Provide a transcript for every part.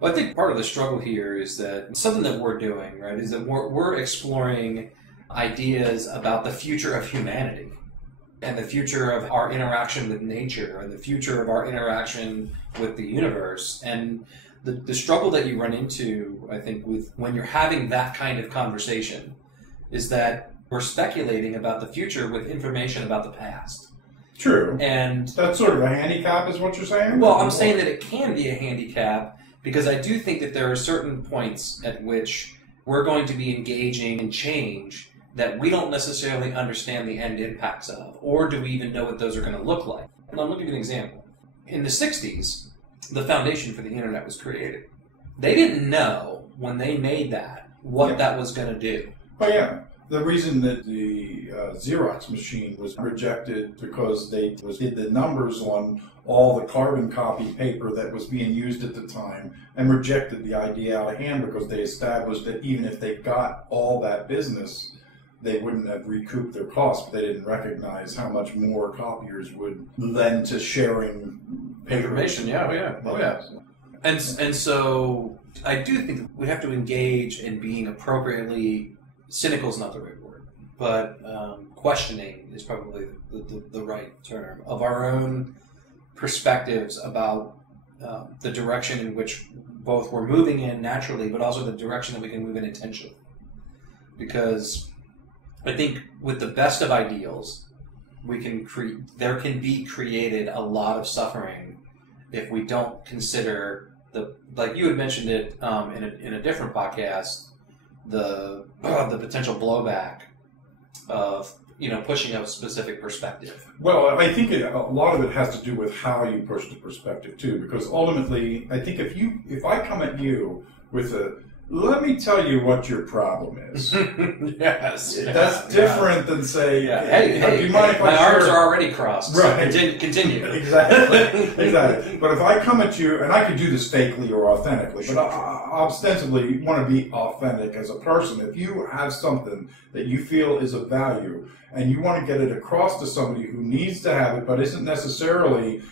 Well, I think part of the struggle here is that something that we're doing, right, is that we're exploring ideas about the future of humanity and the future of our interaction with nature and the future of our interaction with the universe. And the struggle that you run into, I think, with when you're having that kind of conversation is that we're speculating about the future with information about the past. True. And that's sort of a handicap, is what you're saying? Well, I'm saying that it can be a handicap because I do think that there are certain points at which we're going to be engaging in change that we don't necessarily understand the end impacts of, or do we even know what those are going to look like? And I'm going to give you an example. In the 60s, the foundation for the internet was created. They didn't know when they made that what that was going to do. Oh, yeah. The reason that the Xerox machine was rejected because they did the numbers on all the carbon copy paper that was being used at the time and rejected the idea out of hand because they established that even if they got all that business, they wouldn't have recouped their costs, but they didn't recognize how much more copiers would lend to sharing information. And so I do think we have to engage in being appropriately. Cynical is not the right word, but questioning is probably the right term of our own perspectives about the direction in which both we're moving in naturally, but also the direction that we can move in intentionally. Because I think with the best of ideals, there can be created a lot of suffering if we don't consider like you had mentioned it in a different podcast. The potential blowback of pushing a specific perspective. Well, I think a lot of it has to do with how you push the perspective too, because ultimately, I think if I come at you with let me tell you what your problem is. Yes, that's different than say, hey, do you mind if my arms are already crossed. Right. So continue. Exactly. But if I come at you, and I could do this fakely or authentically, but ostensibly you want to be authentic as a person. If you have something that you feel is of value and you want to get it across to somebody who needs to have it but isn't necessarily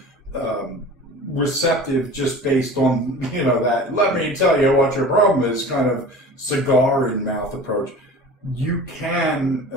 receptive just based on, that let me tell you what your problem is kind of cigar in mouth approach, you can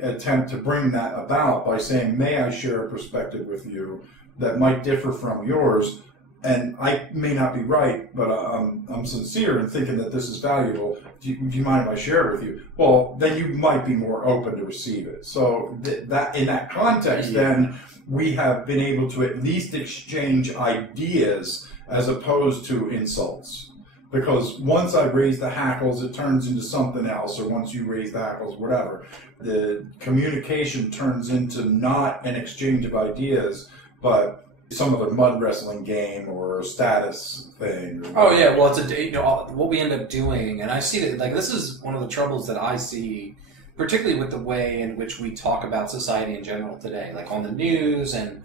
attempt to bring that about by saying, may I share a perspective with you that might differ from yours, and I may not be right, but I'm sincere in thinking that this is valuable. Do you mind if I share it with you? Well, then you might be more open to receive it. So that in that context, then we have been able to at least exchange ideas as opposed to insults. Because once I raise the hackles, it turns into something else, or once you raise the hackles, whatever. The communication turns into not an exchange of ideas, but some other mud wrestling game or status thing. Oh yeah, well it's what we end up doing, and I see that this is one of the troubles that I see, particularly with the way in which we talk about society in general today, like on the news and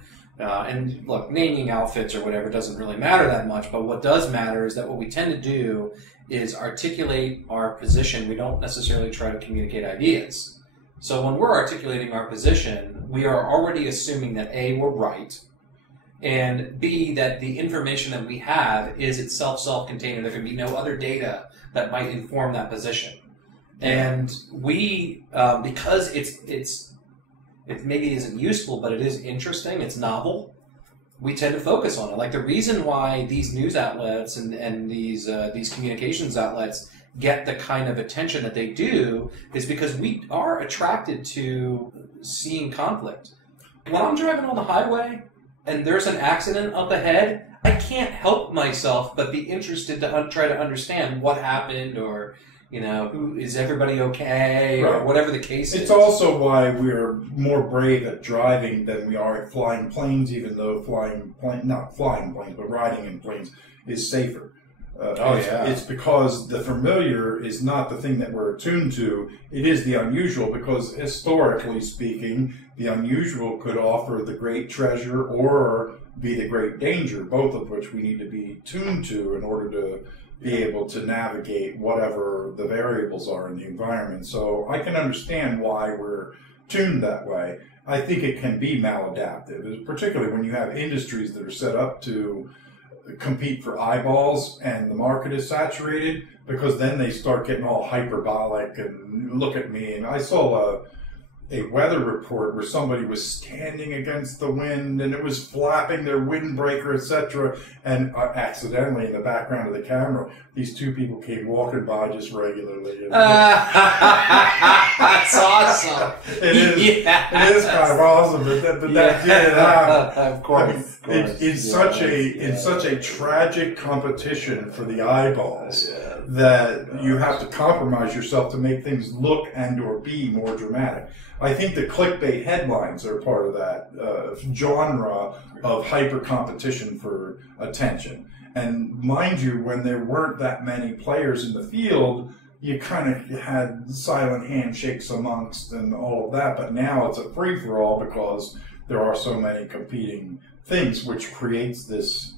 look, naming outfits or whatever doesn't really matter that much, but what does matter is that what we tend to do is articulate our position. We don't necessarily try to communicate ideas. So when we're articulating our position, we are already assuming that A, we're right, and B, that the information that we have is itself self-contained, and there can be no other data that might inform that position. And we, because it maybe isn't useful, but it is interesting, it's novel, we tend to focus on it. Like the reason why these news outlets and these communications outlets get the kind of attention that they do is because we are attracted to seeing conflict. When I'm driving on the highway and there's an accident up ahead, I can't help myself but be interested to try to understand what happened, or who is everybody okay, or whatever the case is. It's also why we're more brave at driving than we are at flying planes, even though not flying planes, but riding in planes is safer. It's because the familiar is not the thing that we're attuned to. It is the unusual, because historically speaking, the unusual could offer the great treasure or be the great danger, both of which we need to be tuned to in order to be able to navigate whatever the variables are in the environment. So I can understand why we're tuned that way. I think it can be maladaptive, particularly when you have industries that are set up to compete for eyeballs and the market is saturated, because then they start getting all hyperbolic and look at me. And I saw a weather report where somebody was standing against the wind and it was flapping their windbreaker, etc. And accidentally, in the background of the camera, these two people came walking by just regularly. That's awesome. It is kind of awesome, but that did happen. Of course. It's such a tragic competition for the eyeballs that you have to compromise yourself to make things look and or be more dramatic. I think the clickbait headlines are part of that genre of hyper competition for attention. And mind you, when there weren't that many players in the field, you kind of had silent handshakes amongst and all of that. But now it's a free-for-all because there are so many competing things, which creates this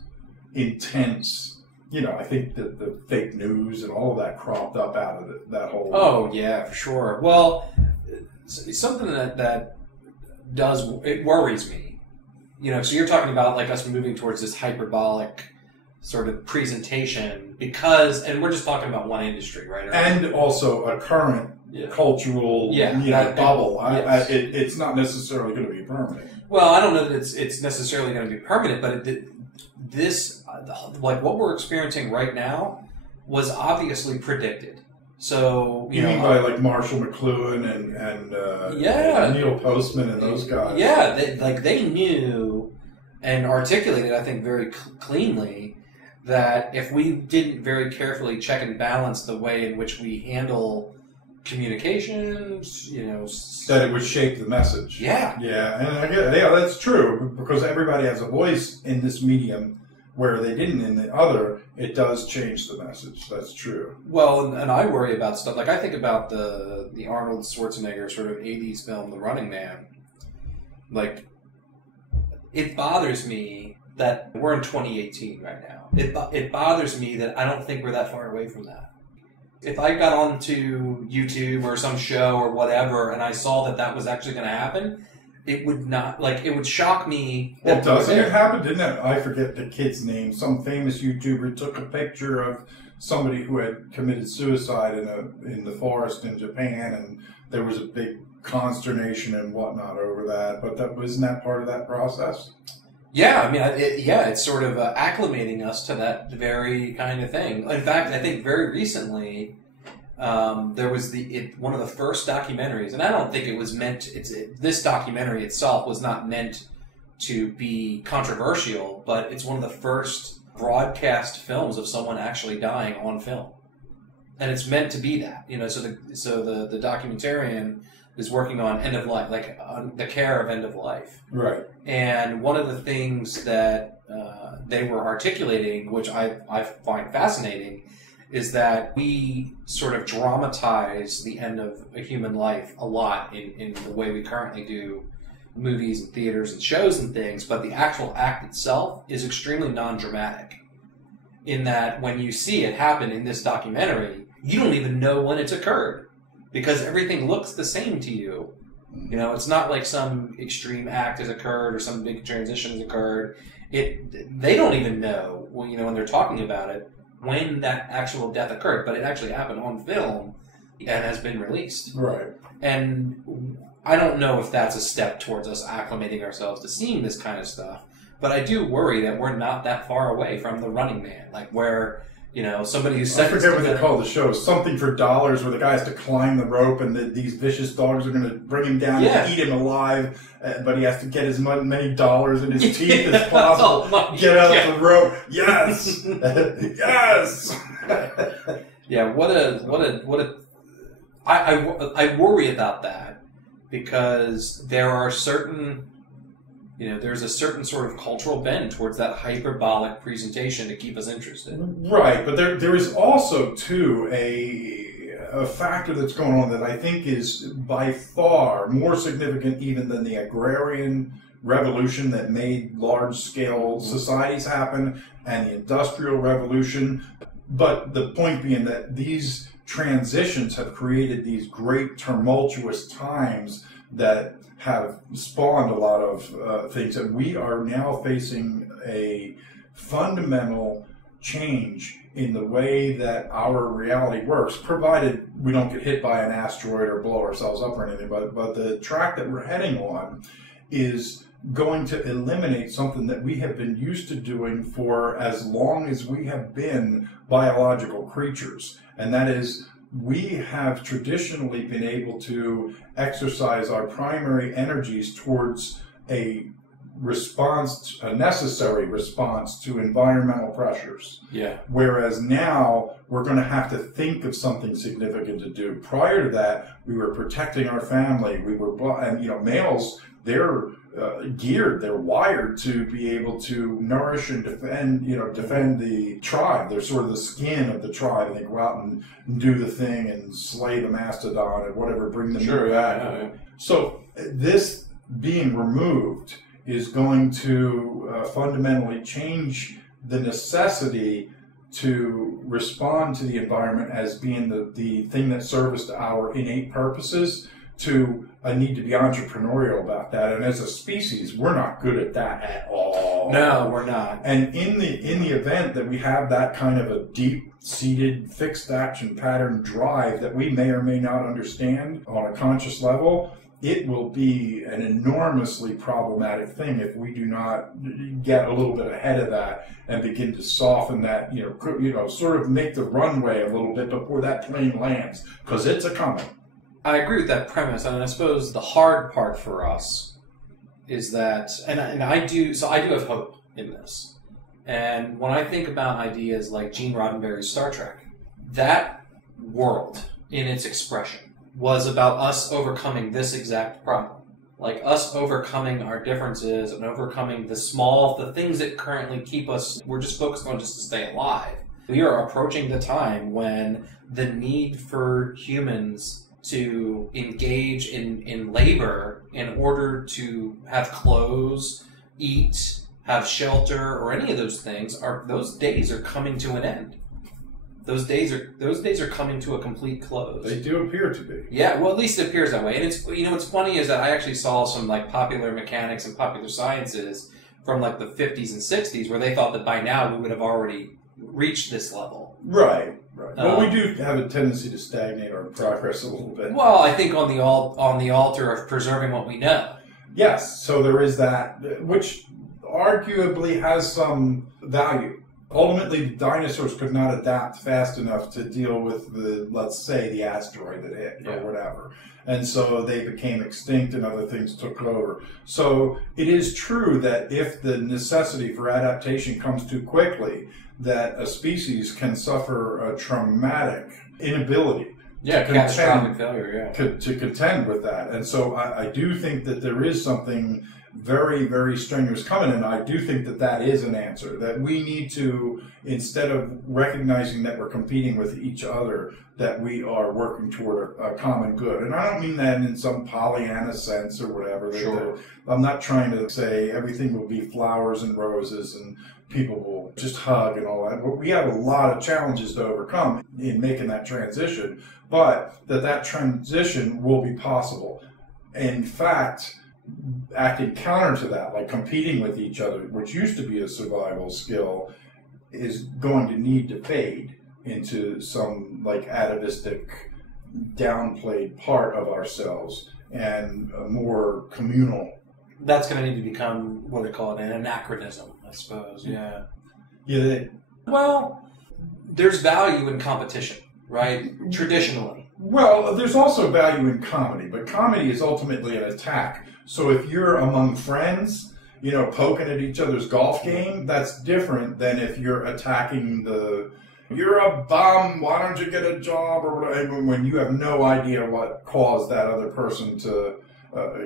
intense, I think that the fake news and all of that cropped up out of that whole... Oh, yeah, for sure. Well, something that it worries me. So you're talking about like us moving towards this hyperbolic sort of presentation and we're just talking about one industry, right? And also a current cultural bubble. Yes. It's not necessarily going to be permanent. Well, I don't know that it's necessarily going to be permanent, but like what we're experiencing right now was obviously predicted. So you mean by like Marshall McLuhan and Neil Postman and those guys? Yeah, they knew and articulated, I think, very cleanly that if we didn't very carefully check and balance the way in which we handle communications, that it would shape the message. Yeah, and that's true, because everybody has a voice in this medium where they didn't in the other. It does change the message. That's true. Well, and I worry about stuff like I think about the Arnold Schwarzenegger sort of 80s film, The Running Man. Like, it bothers me that we're in 2018 right now. It bothers me that I don't think we're that far away from that. If I got onto YouTube or some show or whatever and I saw that was actually going to happen, it would not, it would shock me. Well, doesn't it happen? Didn't it? I forget the kid's name. Some famous YouTuber took a picture of somebody who had committed suicide in the forest in Japan, and there was a big consternation and whatnot over that. But wasn't that part of that process? Yeah, I mean, it's sort of acclimating us to that very kind of thing. In fact, I think very recently there was one of the first documentaries, and I don't think it was meant. This documentary itself was not meant to be controversial, but it's one of the first broadcast films of someone actually dying on film, and it's meant to be that. So the documentarian is working on end of life, on the care of end of life. Right. And one of the things that they were articulating, which I find fascinating, is that we sort of dramatize the end of a human life a lot in the way we currently do movies and theaters and shows and things, but the actual act itself is extremely non-dramatic. In that when you see it happen in this documentary, you don't even know when it's occurred, because everything looks the same to you. It's not like some extreme act has occurred or some big transition has occurred. They don't even know, when they're talking about it, when that actual death occurred, but it actually happened on film and has been released. Right. And I don't know if that's a step towards us acclimating ourselves to seeing this kind of stuff, but I do worry that we're not that far away from The Running Man, where somebody who's... I forget what they call the show. Something for dollars, where the guy has to climb the rope and these vicious dogs are going to bring him down and eat him alive, but he has to get as many dollars in his teeth as possible. Get out the rope. Yes! Yes! Yeah, I worry about that, because there are certain... there's a certain sort of cultural bend towards that hyperbolic presentation to keep us interested. Right, but there is also, too, a factor that's going on that I think is by far more significant even than the agrarian revolution that made large-scale societies happen and the industrial revolution. But the point being that these transitions have created these great tumultuous times that have spawned a lot of things, and we are now facing a fundamental change in the way that our reality works, provided we don't get hit by an asteroid or blow ourselves up or anything. But the track that we're heading on is going to eliminate something that we have been used to doing for as long as we have been biological creatures. And that is, we have traditionally been able to exercise our primary energies towards a response, a necessary response to environmental pressures. Yeah. Whereas now we're going to have to think of something significant to do. Prior to that, we were protecting our family. We were, and males, they're geared, they're wired to be able to nourish and defend the tribe. They're sort of the skin of the tribe, and they go out and do the thing and slay the mastodon and whatever, bring the meat back. Yeah. So this being removed is going to fundamentally change the necessity to respond to the environment as being the thing that serves our innate purposes, to a need to be entrepreneurial about that. And as a species, we're not good at that at all. No, we're not. And in the event that we have that kind of a deep-seated, fixed action pattern drive that we may or may not understand on a conscious level, it will be an enormously problematic thing if we do not get a little bit ahead of that and begin to soften that, sort of make the runway a little bit before that plane lands, because it's a coming. I agree with that premise, and I suppose the hard part for us is that, and I do have hope in this. And when I think about ideas like Gene Roddenberry's Star Trek, that world in its expression was about us overcoming this exact problem. Like us overcoming our differences and overcoming the things that currently keep us, we're just focused on just to stay alive. We are approaching the time when the need for humans to engage in labor in order to have clothes, eat, have shelter, or any of those things, those days are coming to an end. Those days are coming to a complete close. They do appear to be. Yeah, well, at least it appears that way. And it's what's funny is that I actually saw some popular mechanics and popular sciences from the 50s and 60s where they thought that by now we would have already reached this level. Right. Well, we do have a tendency to stagnate our progress a little bit. Well, I think on the altar of preserving what we know. Yes, so there is that, which arguably has some value. Ultimately, the dinosaurs could not adapt fast enough to deal with let's say, the asteroid that hit or whatever. And so they became extinct and other things took over. So it is true that if the necessity for adaptation comes too quickly, that a species can suffer a traumatic inability catastrophic failure, to contend with that. And so I do think that there is something very, very strenuous coming, and I do think that is an answer, that we need to, instead of recognizing that we're competing with each other, that we are working toward a common good. And I don't mean that in some Pollyanna sense or whatever. Sure. I'm not trying to say everything will be flowers and roses and people will just hug and all that. But we have a lot of challenges to overcome in making that transition, but that transition will be possible. In fact, acting counter to that, like competing with each other, which used to be a survival skill, is going to need to fade into some atavistic, downplayed part of ourselves and a more communal. That's going to need to become what they call an anachronism, I suppose. Yeah. Yeah. Well, there's value in competition, right? Traditionally. Well, there's also value in comedy, but comedy is ultimately an attack. So if you're among friends, poking at each other's golf game, that's different than if you're attacking you're a bum, why don't you get a job, or whatever, when you have no idea what caused that other person to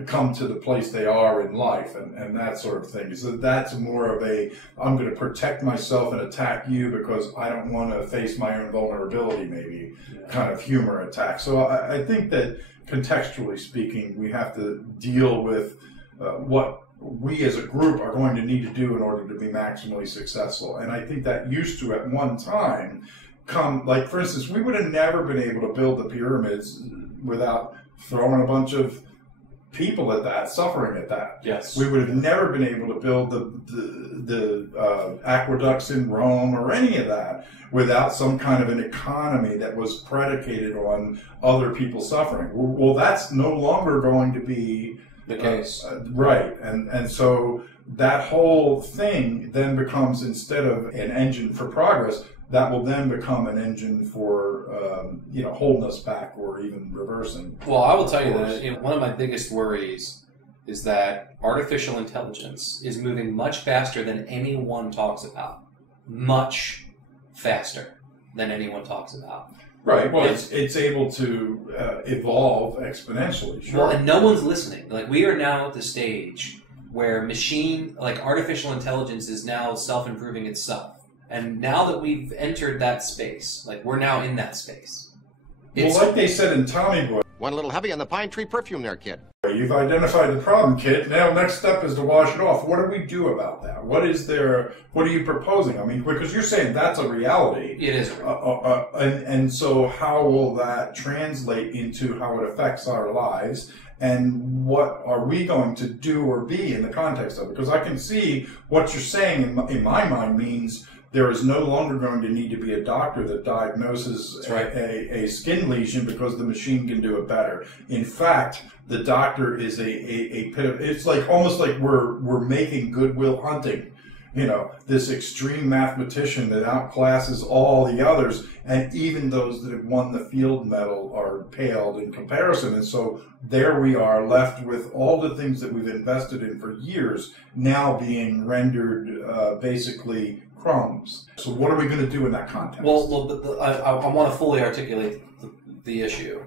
come to the place they are in life and that sort of thing. So that's more of I'm going to protect myself and attack you because I don't want to face my own vulnerability, maybe, kind of humor attack. So I think that contextually speaking, we have to deal with what we as a group are going to need to do in order to be maximally successful. And I think that used to, at one time, for instance, we would have never been able to build the pyramids without throwing a bunch of people at that, suffering at that. Yes. We would have never been able to build the aqueducts in Rome or any of that without some kind of an economy that was predicated on other people suffering. Well, that's no longer going to be the case. Right. And so that whole thing then becomes, instead of an engine for progress, that will then become an engine for, holding us back or even reversing. Well, I will tell you that one of my biggest worries is that artificial intelligence is moving much faster than anyone talks about. Much faster than anyone talks about. Right. Well, it's able to evolve exponentially. Sure. Well, and no one's listening. Like, we are now at the stage where artificial intelligence is now self-improving itself. And now that we've entered that space, like, we're now in that space. Well, like they said in Tommy Boy, went a little heavy on the pine tree perfume there, kid. You've identified the problem, kid. Now, next step is to wash it off. What do we do about that? What are you proposing? I mean, because you're saying that's a reality. It is a reality. And so how will that translate into how it affects our lives? And what are we going to do or be in the context of it? Because I can see what you're saying in my mind means there is no longer going to need to be a doctor that diagnoses a skin lesion because the machine can do it better. In fact, the doctor is it's like almost like we're making Goodwill Hunting. This extreme mathematician that outclasses all the others, and even those that have won the field medal are paled in comparison. And so there we are left with all the things that we've invested in for years now being rendered basically crumbs. So what are we going to do in that context? Well, I want to fully articulate the issue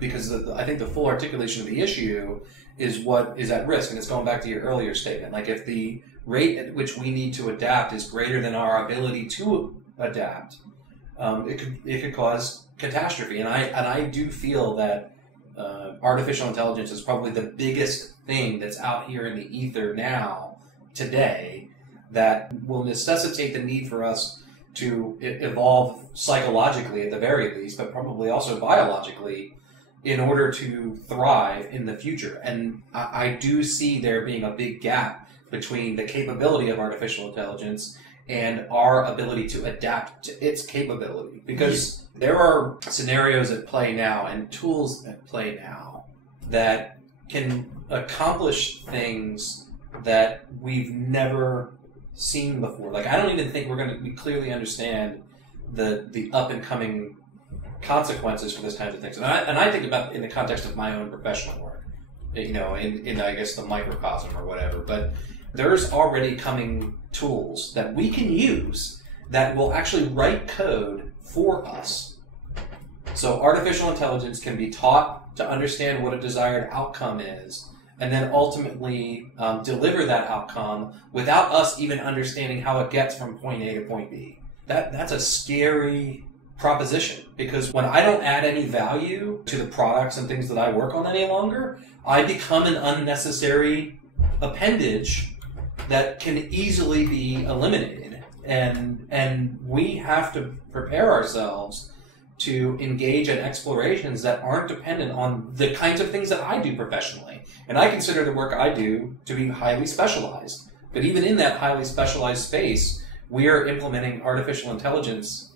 because I think the full articulation of the issue is what is at risk, and it's going back to your earlier statement. Like, if the rate at which we need to adapt is greater than our ability to adapt, it could cause catastrophe. And I do feel that artificial intelligence is probably the biggest thing that's out here in the ether now, today, that will necessitate the need for us to evolve psychologically at the very least, but probably also biologically, in order to thrive in the future. And I do see there being a big gap between the capability of artificial intelligence and our ability to adapt to its capability. Because there are scenarios at play now and tools at play now that can accomplish things that we've never seen before. Like, I don't even think we clearly understand the up and coming consequences for this kinds of things. And I think about in the context of my own professional work, in I guess the microcosm or whatever. But there's already coming tools that we can use that will actually write code for us. So artificial intelligence can be taught to understand what a desired outcome is, and then ultimately deliver that outcome without us even understanding how it gets from point A to point B. That's a scary proposition, because when I don't add any value to the products and things that I work on any longer, I become an unnecessary appendage that can easily be eliminated. And we have to prepare ourselves to engage in explorations that aren't dependent on the kinds of things that I do professionally. And I consider the work I do to be highly specialized. But even in that highly specialized space, we are implementing artificial intelligence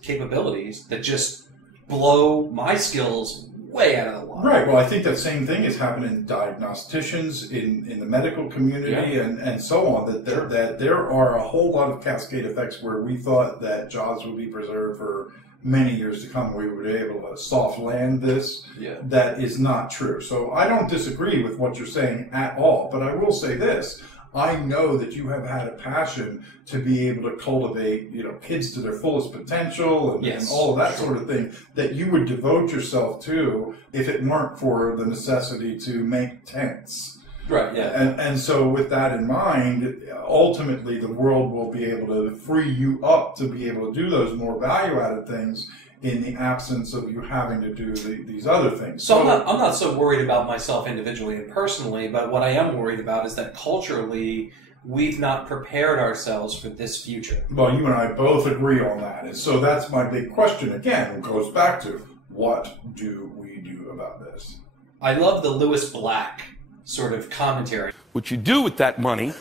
capabilities that just blow my skills way out of the line. Right. Well, I think that same thing is happening in diagnosticians, in the medical community, and so on. That there are a whole lot of cascade effects where we thought that jobs would be preserved for many years to come. We would be able to soft land this. Yeah. That is not true. So I don't disagree with what you're saying at all. But I will say this. I know that you have had a passion to be able to cultivate, kids to their fullest potential and all of that sort of thing that you would devote yourself to if it weren't for the necessity to make tents. Right, yeah. And so with that in mind, ultimately the world will be able to free you up to be able to do those more value-added things in the absence of you having to do these other things. So I'm not so worried about myself individually and personally, but what I am worried about is that culturally we've not prepared ourselves for this future. Well, you and I both agree on that. And so that's my big question again. It goes back to, what do we do about this? I love the Lewis Black sort of commentary. What you do with that money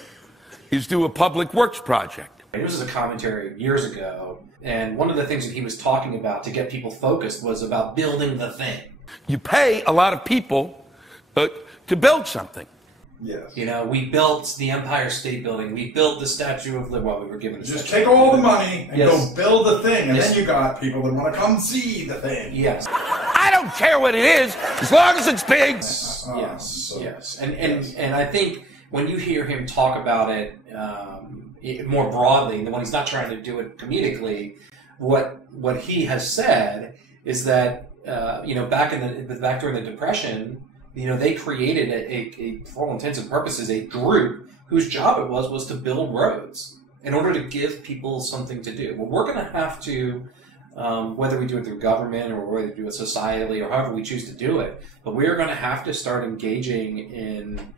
is do a public works project. This was a commentary years ago, and one of the things that he was talking about to get people focused was about building the thing. You pay a lot of people to build something. Yes. You know, we built the Empire State Building. We built the Statue of Liberty. Well, we were given the Just Statue take all the money and Yes. go build the thing, and Yes. then you got people that want to come see the thing. Yes. I don't care what it is, as long as it's big. Yes. And I think when you hear him talk about it more broadly, when he's not trying to do it comedically, what he has said is that back during the Depression, they created a for all intents and purposes a group whose job it was to build roads in order to give people something to do. Well, we're going to have to. Whether we do it through government or whether we do it societally or however we choose to do it, but we are going to have to start engaging in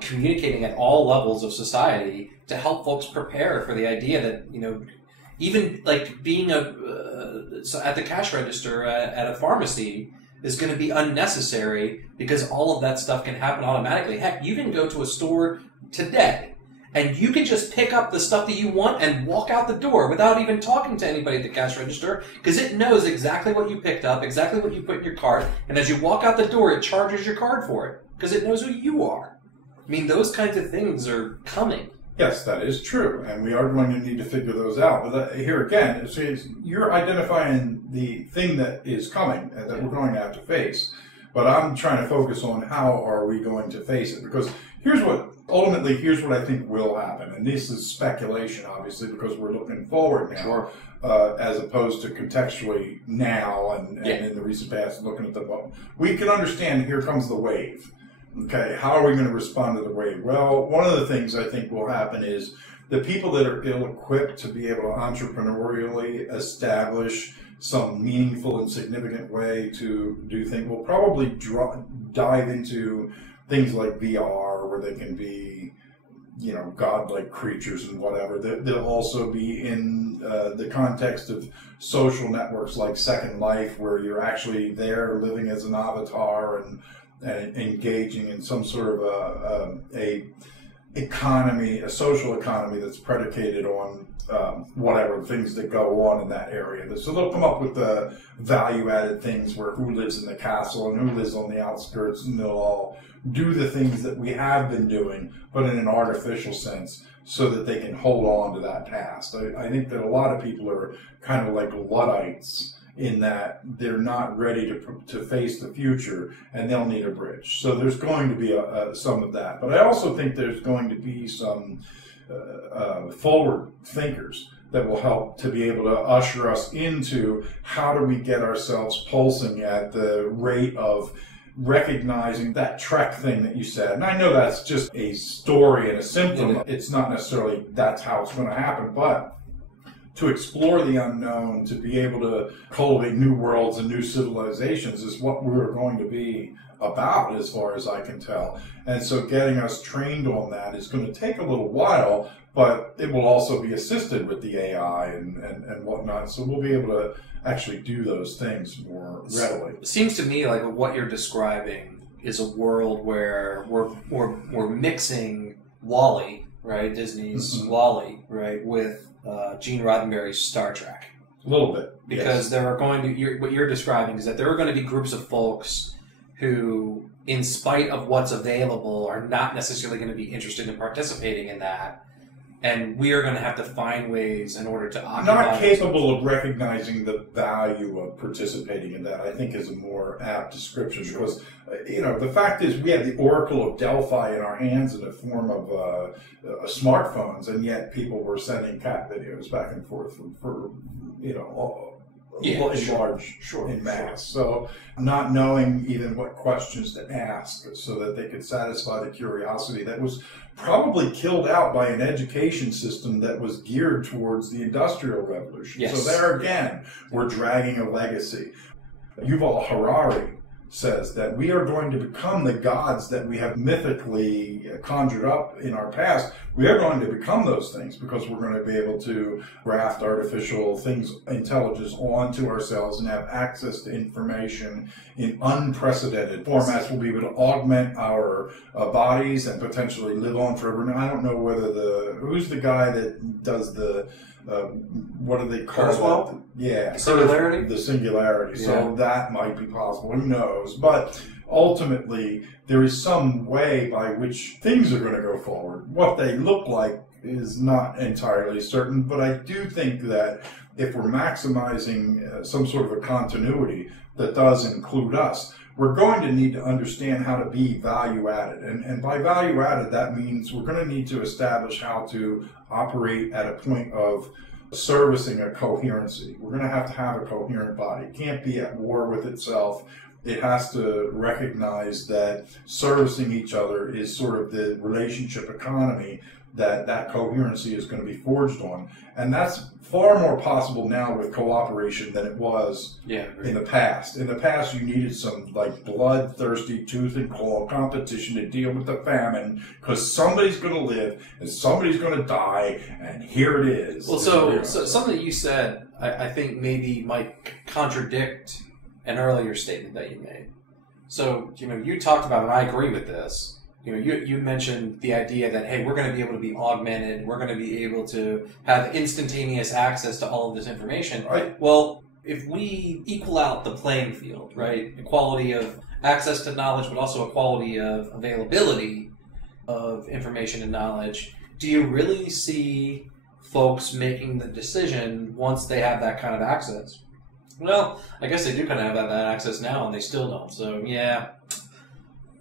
communicating at all levels of society to help folks prepare for the idea that, even like being at the cash register at a pharmacy is going to be unnecessary because all of that stuff can happen automatically. Heck, you can go to a store today and you can just pick up the stuff that you want and walk out the door without even talking to anybody at the cash register because it knows exactly what you picked up, exactly what you put in your cart, and as you walk out the door, it charges your card for it because it knows who you are. I mean, those kinds of things are coming. Yes, that is true, and we are going to need to figure those out. But here again, you're identifying the thing that is coming and that we're going to have to face. But I'm trying to focus on how are we going to face it, because here's what I think will happen, and this is speculation, obviously, because we're looking forward now, Sure. as opposed to contextually now and in the recent past, looking at the moment. We can understand here comes the wave. Okay, how are we going to respond to the wave? Well, one of the things I think will happen is the people that are ill-equipped to be able to entrepreneurially establish some meaningful and significant way to do things will probably dive into things like VR, where they can be, godlike creatures and whatever. They'll also be in the context of social networks like Second Life, where you're actually there living as an avatar and engaging in some sort of a social economy that's predicated on whatever things that go on in that area. So they'll come up with the value-added things where who lives in the castle and who lives on the outskirts, and they'll all do the things that we have been doing, but in an artificial sense, so that they can hold on to that past. I think that a lot of people are kind of like Luddites, in that they're not ready to face the future, and they'll need a bridge. So there's going to be some of that. But I also think there's going to be some forward thinkers that will help to be able to usher us into how do we get ourselves pulsing at the rate of recognizing that Trek thing that you said. And I know that's just a story and a symptom. It's not necessarily that's how it's going to happen, but to explore the unknown, to be able to cultivate new worlds and new civilizations is what we're going to be about, as far as I can tell. And so getting us trained on that is going to take a little while, but it will also be assisted with the AI and whatnot. So we'll be able to actually do those things more readily. It seems to me like what you're describing is a world where we're mixing WALL-E, right? Disney's WALL-E, right, with Gene Roddenberry's Star Trek. A little bit. Because there are going to, what you're describing is that there are going to be groups of folks who, in spite of what's available, are not necessarily going to be interested in participating in that. And we are going to have to find ways in order to occupy. Not capable of recognizing the value of participating in that, I think, is a more apt description. Because, the fact is we had the Oracle of Delphi in our hands in the form of smartphones, and yet people were sending cat videos back and forth for in mass. So not knowing even what questions to ask so that they could satisfy the curiosity that was probably killed out by an education system that was geared towards the Industrial Revolution. Yes. So there again, we're dragging a legacy. Yuval Harari says that we are going to become the gods that we have mythically conjured up in our past. We are going to become those things because we're going to be able to graft artificial things, intelligence onto ourselves and have access to information in unprecedented formats. We'll be able to augment our bodies and potentially live on forever. Now, I don't know whether who's the guy that does the what do they call Kurzweil? it? Yeah. Singularity? The singularity. Yeah. So that might be possible. Who knows? But ultimately, there is some way by which things are going to go forward. What they look like is not entirely certain, but I do think that if we're maximizing some sort of a continuity that does include us, we're going to need to understand how to be value added. And by value added, that means we're going to need to establish how to operate at a point of servicing a coherency. We're going to have a coherent body. It can't be at war with itself. It has to recognize that servicing each other is sort of the relationship economy that coherency is going to be forged on. And that's far more possible now with cooperation than it was in the past. In the past, you needed some like bloodthirsty, tooth and claw competition to deal with the famine because somebody's going to live and somebody's going to die, and here it is. Well, so something that you said, I think maybe might contradict an earlier statement that you made. So, you talked about, and I agree with this, you mentioned the idea that, hey, we're going to be able to be augmented, we're going to be able to have instantaneous access to all of this information. Right. Well, if we equal out the playing field, right, equality of access to knowledge, but also equality of availability of information and knowledge, do you really see folks making the decision once they have that kind of access? Well, I guess they do kind of have that access now, and they still don't. So, yeah,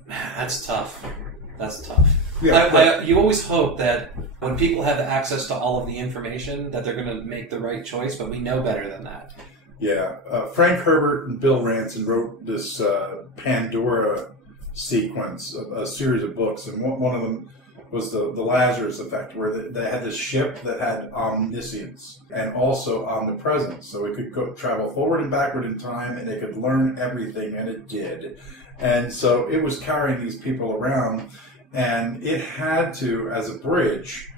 that's tough. That's tough. Yeah, you always hope that when people have access to all of the information, that they're going to make the right choice, but we know better than that. Yeah. Frank Herbert and Bill Ranson wrote this Pandora sequence, a series of books, and one of them was the Lazarus effect, where they had this ship that had omniscience and also omnipresence. So it could travel forward and backward in time, and it could learn everything, and it did. And so it was carrying these people around, and it had to, as a bridge,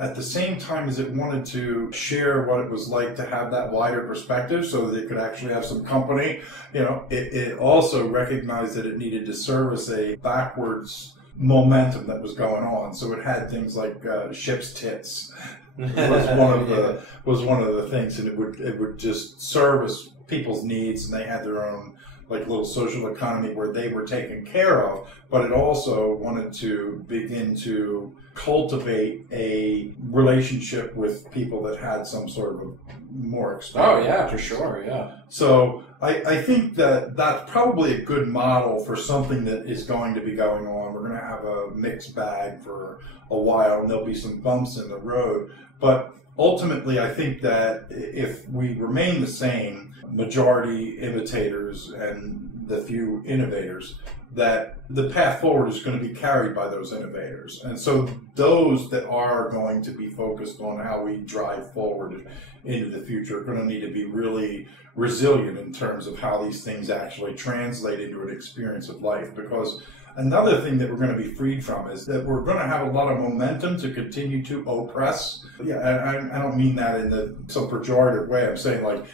at the same time as it wanted to share what it was like to have that wider perspective so that it could actually have some company, it also recognized that it needed to service a backwards momentum that was going on. So it had things like ship's tits was one of the things, and it would just service people's needs, and they had their own like little social economy where they were taken care of, but it also wanted to begin to cultivate a relationship with people that had some sort of more experience. Oh, yeah, for sure, yeah. So I think that that's probably a good model for something that is going to be going on. We're going to have a mixed bag for a while, and there'll be some bumps in the road, but ultimately I think that if we remain the same, majority imitators and the few innovators, that the path forward is going to be carried by those innovators. And so those that are going to be focused on how we drive forward into the future are going to need to be really resilient in terms of how these things actually translate into an experience of life. Because another thing that we're going to be freed from is that we're going to have a lot of momentum to continue to oppress. Yeah, I don't mean that in some pejorative way. I'm saying like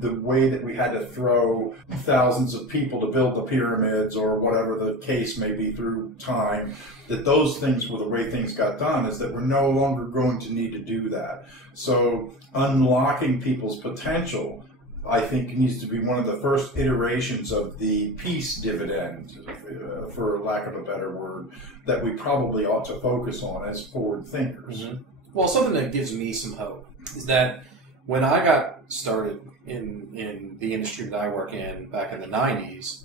the way that we had to throw thousands of people to build the pyramids or whatever the case may be through time, that those things were the way things got done, is that we're no longer going to need to do that. So unlocking people's potential, I think, needs to be one of the first iterations of the peace dividend, for lack of a better word, that we probably ought to focus on as forward thinkers. Mm-hmm. Well, something that gives me some hope is that when I got started in the industry that I work in back in the 90s,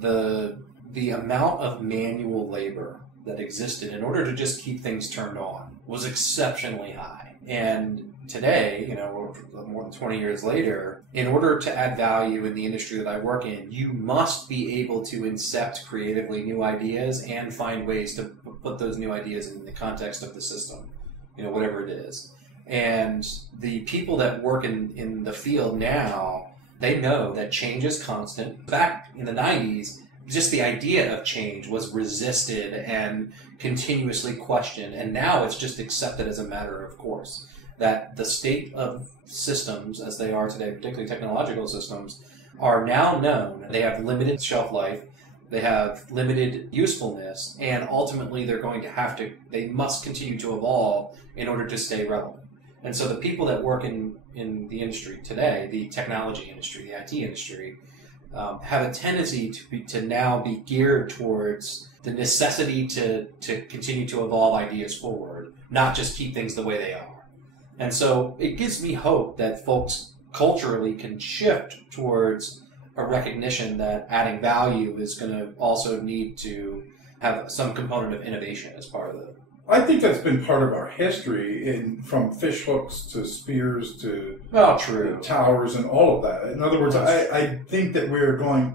the amount of manual labor that existed in order to just keep things turned on was exceptionally high. And today, more than 20 years later, in order to add value in the industry that I work in, you must be able to incept creatively new ideas and find ways to put those new ideas in the context of the system, whatever it is. And the people that work in the field now, They know that change is constant. Back in the 90s, just the idea of change was resisted and continuously questioned, and now it's just accepted as a matter of course. That the state of systems as they are today, particularly technological systems, are now known. They have limited shelf life, they have limited usefulness, and ultimately they must continue to evolve in order to stay relevant. And so the people that work in the industry today, the technology industry, the IT industry, have a tendency to now be geared towards the necessity to continue to evolve ideas forward, not just keep things the way they are. And so it gives me hope that folks culturally can shift towards a recognition that adding value is going to also need to have some component of innovation as part of it. I think that's been part of our history, from fish hooks to spears to towers and all of that. In other words, I think that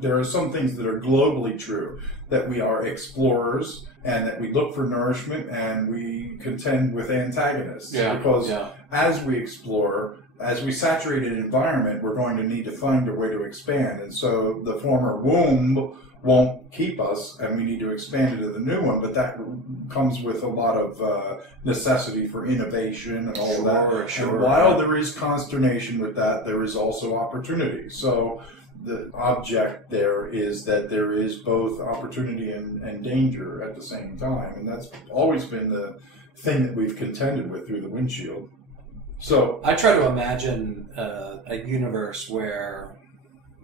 there are some things that are globally true, that we are explorers and that we look for nourishment and we contend with antagonists. Because as we explore, as we saturate an environment, we're going to need to find a way to expand. And so the former womb won't keep us, and we need to expand into the new one, but that comes with a lot of necessity for innovation and all of that. And while there is consternation with that, there is also opportunity. So the object there is that there is both opportunity and danger at the same time, and that's always been the thing that we've contended with through the windshield. So I try to imagine a universe where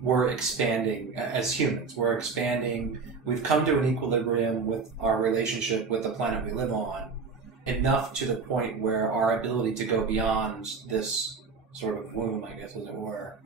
we're expanding as humans. We're expanding. We've come to an equilibrium with our relationship with the planet we live on, enough to the point where our ability to go beyond this sort of womb, I guess, as it were,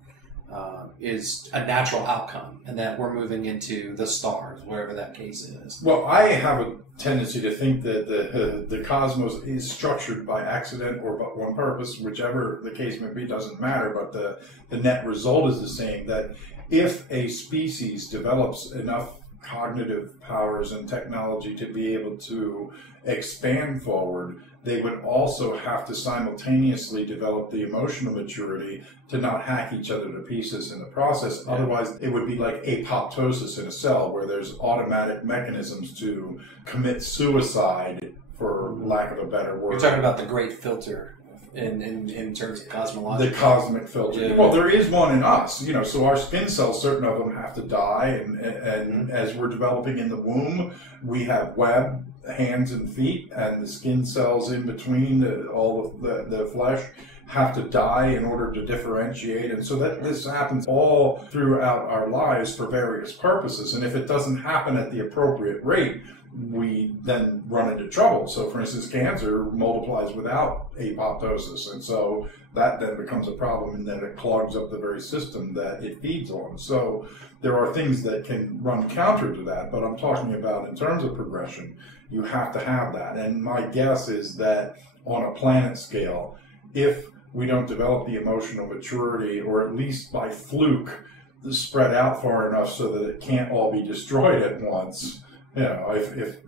is a natural outcome, and that we're moving into the stars, wherever that case is. Well, I have a tendency to think that the cosmos is structured by accident or but one purpose, whichever the case may be, doesn't matter, but the net result is the same, that if a species develops enough cognitive powers and technology to be able to expand forward, they would also have to simultaneously develop the emotional maturity to not hack each other to pieces in the process. Yeah. Otherwise, it would be like apoptosis in a cell, where there's automatic mechanisms to commit suicide, for lack of a better word. You're talking about the great filter in terms of cosmological. The cosmic filter. Yeah. Well, there is one in us, so our skin cells, certain of them have to die, and as we're developing in the womb, we have web, hands and feet, and the skin cells in between all of the flesh have to die in order to differentiate, and so that this happens all throughout our lives for various purposes, and if it doesn't happen at the appropriate rate, we then run into trouble. So, for instance, cancer multiplies without apoptosis, and so that then becomes a problem, and then it clogs up the very system that it feeds on. So there are things that can run counter to that, but I'm talking about in terms of progression, you have to have that. And my guess is that on a planet scale, if we don't develop the emotional maturity, or at least by fluke, spread out far enough so that it can't all be destroyed at once, if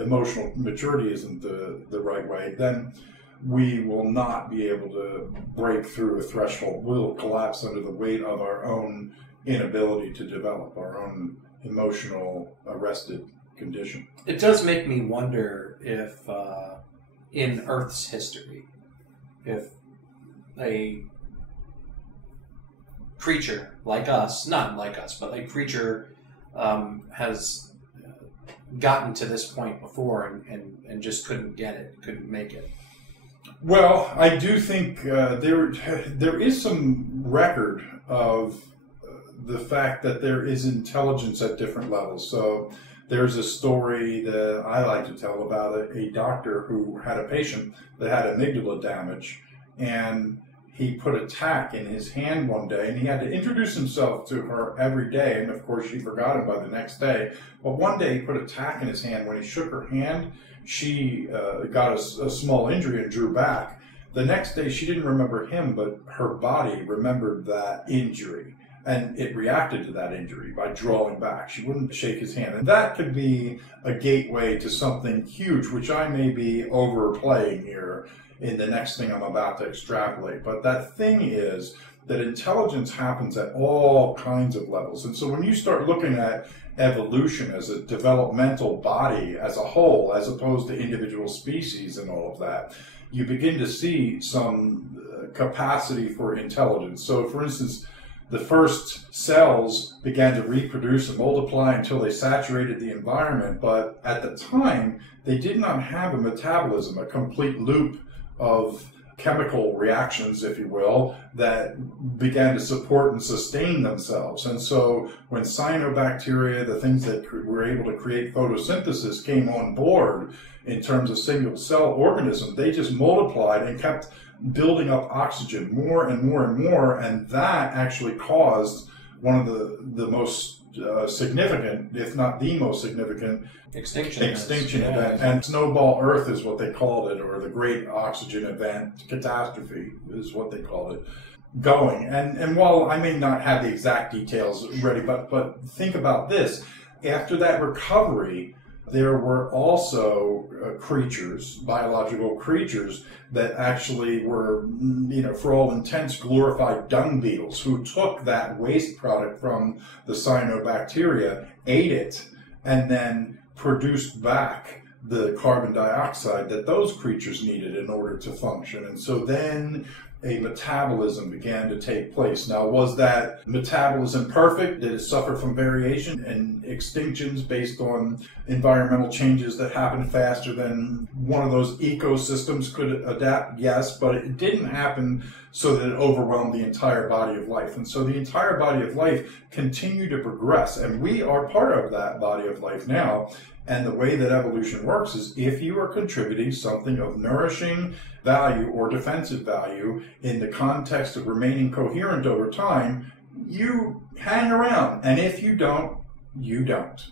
emotional maturity isn't the right way, then we will not be able to break through a threshold. We'll collapse under the weight of our own inability to develop our own emotional arrested condition. It does make me wonder if, in Earth's history, if a creature like us, not like us, but a creature has gotten to this point before and just couldn't get it, couldn't make it. Well, I do think there is some record of the fact that there is intelligence at different levels. So there's a story that I like to tell about a doctor who had a patient that had amygdala damage, and he put a tack in his hand one day, and he had to introduce himself to her every day, and of course she forgot him by the next day. But one day he put a tack in his hand. When he shook her hand, she got a small injury and drew back. The next day she didn't remember him, but her body remembered that injury, and it reacted to that injury by drawing back. She wouldn't shake his hand. And that could be a gateway to something huge, which I may be overplaying here in the next thing I'm about to extrapolate. But that thing is that intelligence happens at all kinds of levels. And so when you start looking at evolution as a developmental body as a whole, as opposed to individual species and all of that, you begin to see some capacity for intelligence. So, for instance, the first cells began to reproduce and multiply until they saturated the environment, but at the time, they did not have a metabolism, a complete loop of chemical reactions, if you will, that began to support and sustain themselves. And so when cyanobacteria, the things that were able to create photosynthesis, came on board in terms of single cell organisms, they just multiplied and kept building up oxygen more and more and more, and that actually caused one of the most significant, if not the most significant, extinction event. And Snowball Earth is what they called it, or the Great Oxygen Event Catastrophe is what they called it, going. And while I may not have the exact details ready, but think about this. After that recovery, there were also creatures, biological creatures, that actually were, for all intents, glorified dung beetles, who took that waste product from the cyanobacteria, ate it, and then produced back the carbon dioxide that those creatures needed in order to function. And so then a metabolism began to take place. Now, was that metabolism perfect? Did it suffer from variation and extinctions based on environmental changes that happened faster than one of those ecosystems could adapt? Yes, but it didn't happen so that it overwhelmed the entire body of life. And so the entire body of life continued to progress, and we are part of that body of life now. And the way that evolution works is if you are contributing something of nourishing value or defensive value in the context of remaining coherent over time, you hang around. And if you don't, you don't.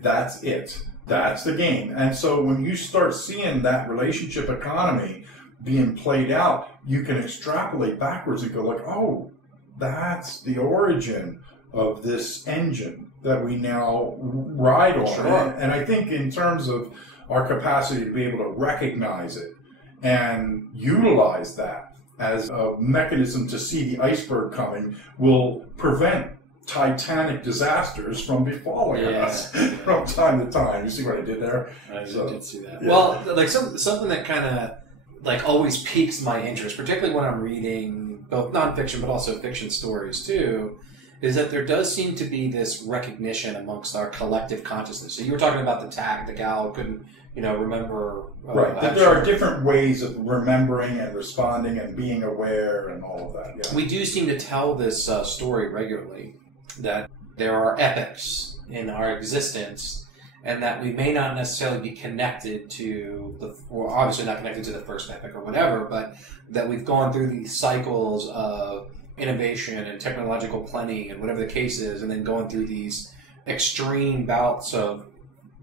That's it. That's the game. And so when you start seeing that relationship economy being played out, you can extrapolate backwards and go like, oh, that's the origin of this engine that we now ride on. Sure. And I think in terms of our capacity to be able to recognize it and utilize that as a mechanism to see the iceberg coming will prevent titanic disasters from befalling us from time to time. You see what I did there? I did see that. Yeah. Well, like something that kind of like always piques my interest, particularly when I'm reading both nonfiction but also fiction stories too, is that there does seem to be this recognition amongst our collective consciousness. So you were talking about the gal who couldn't, remember. Right. That there are different ways of remembering and responding and being aware and all of that. Yeah. We do seem to tell this story regularly, that there are epochs in our existence, and that we may not necessarily be connected to obviously not connected to the first epoch or whatever, but that we've gone through these cycles of innovation and technological plenty and whatever the case is, and then going through these extreme bouts of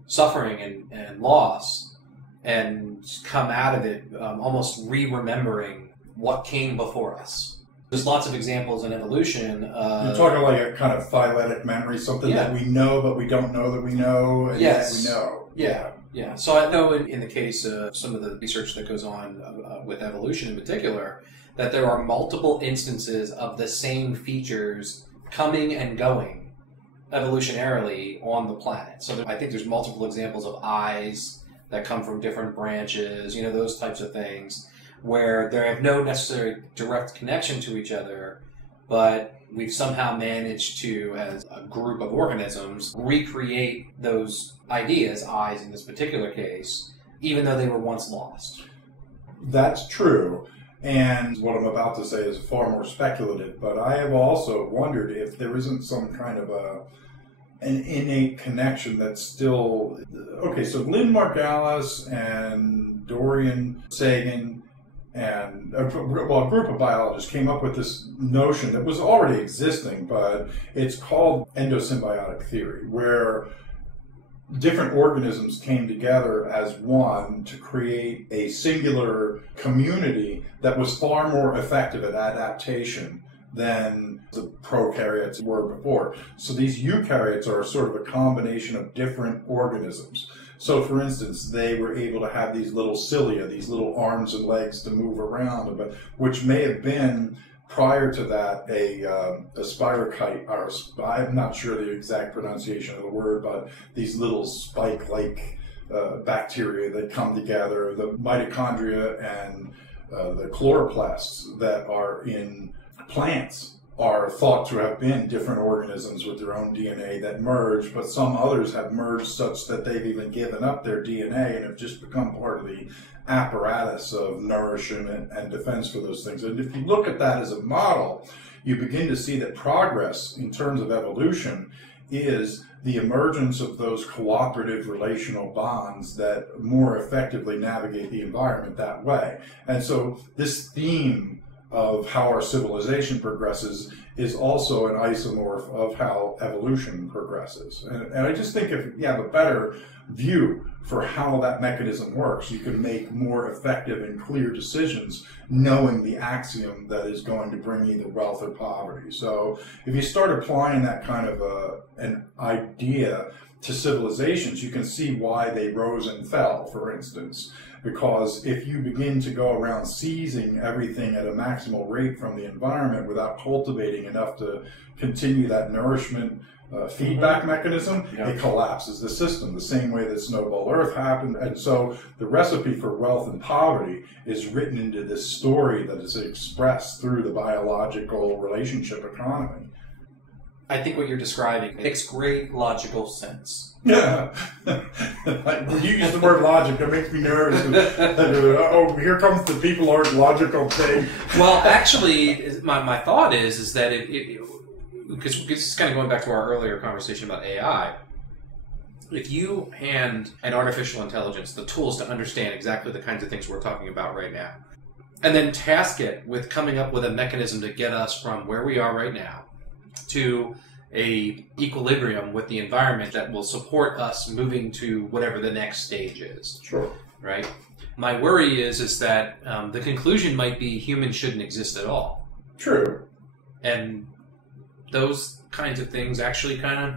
suffering and loss, and come out of it almost re-remembering what came before us. There's lots of examples in evolution. You're talking like a kind of phyletic memory, something that we know but we don't know that we know, and yet we know. Yeah. So I know in the case of some of the research that goes on with evolution in particular, that there are multiple instances of the same features coming and going evolutionarily on the planet. So I think there's multiple examples of eyes that come from different branches, those types of things, where they have no necessary direct connection to each other, but we've somehow managed to, as a group of organisms, recreate those ideas, eyes in this particular case, even though they were once lost. That's true. And what I'm about to say is far more speculative, but I have also wondered if there isn't some kind of an innate connection that's still... Okay, so Lynn Margulis and Dorian Sagan and a group of biologists came up with this notion that was already existing, but it's called endosymbiotic theory, where different organisms came together as one to create a singular community that was far more effective at adaptation than the prokaryotes were before. So these eukaryotes are sort of a combination of different organisms. So, for instance, they were able to have these little cilia, these little arms and legs to move around, which may have been prior to that, a spirochaete, or I'm not sure the exact pronunciation of the word, but these little spike-like bacteria that come together, the mitochondria and the chloroplasts that are in plants are thought to have been different organisms with their own DNA that merge, but some others have merged such that they've even given up their DNA and have just become part of the apparatus of nourishment and defense for those things. And if you look at that as a model, you begin to see that progress in terms of evolution is the emergence of those cooperative relational bonds that more effectively navigate the environment that way. And so this theme of how our civilization progresses is also an isomorph of how evolution progresses. And I just think if you have a better view for how that mechanism works, you can make more effective and clear decisions knowing the axiom that is going to bring either wealth or poverty. So if you start applying that kind of an idea to civilizations, you can see why they rose and fell, for instance. Because if you begin to go around seizing everything at a maximal rate from the environment without cultivating enough to continue that nourishment feedback mechanism, it collapses the system, the same way that Snowball Earth happened. And so the recipe for wealth and poverty is written into this story that is expressed through the biological relationship economy. I think what you're describing makes great logical sense. Yeah. You use the word logic, that makes me nervous. Oh, here comes the people aren't logical thing. Well, actually, my thought is that because this is kind of going back to our earlier conversation about AI, if you hand an artificial intelligence the tools to understand exactly the kinds of things we're talking about right now, and then task it with coming up with a mechanism to get us from where we are right now to a equilibrium with the environment that will support us moving to whatever the next stage is. Sure. Right? My worry is that the conclusion might be humans shouldn't exist at all. True. And those kinds of things actually kind of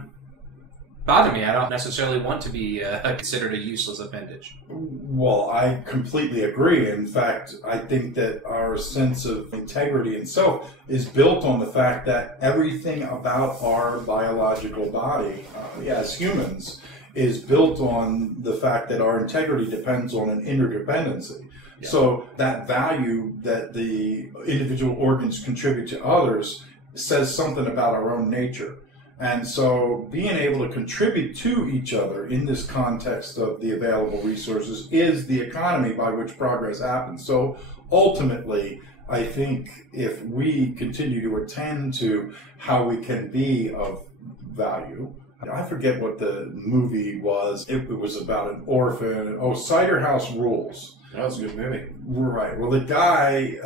bother me. I don't necessarily want to be considered a useless appendage. Well, I completely agree. In fact, I think that our sense of integrity and self is built on the fact that everything about our biological body, as humans, is built on the fact that our integrity depends on an interdependency. Yeah. So that value that the individual organs contribute to others says something about our own nature. And so being able to contribute to each other in this context of the available resources is the economy by which progress happens. So ultimately, I think if we continue to attend to how we can be of value, I forget what the movie was. It was about an orphan. Oh, Cider House Rules. That was a good movie. Right. Well, the guy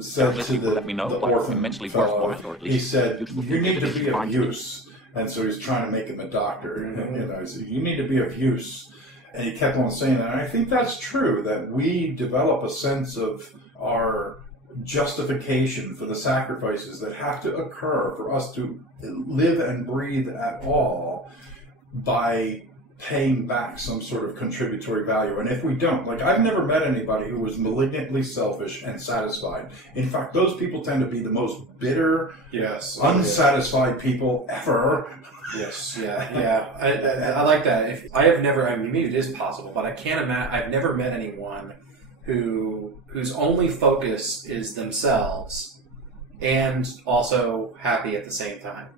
said to the orphan fellow, he said, you need to be of use. And so he's trying to make him a doctor. And, you know, he said, you need to be of use. And he kept on saying that. And I think that's true, that we develop a sense of our justification for the sacrifices that have to occur for us to live and breathe at all by paying back some sort of contributory value. And if we don't, like, I've never met anybody who was malignantly selfish and satisfied. In fact, those people tend to be the most bitter, unsatisfied people ever. Yes, I like that. Maybe it is possible, but I can't imagine. I've never met anyone whose only focus is themselves and also happy at the same time.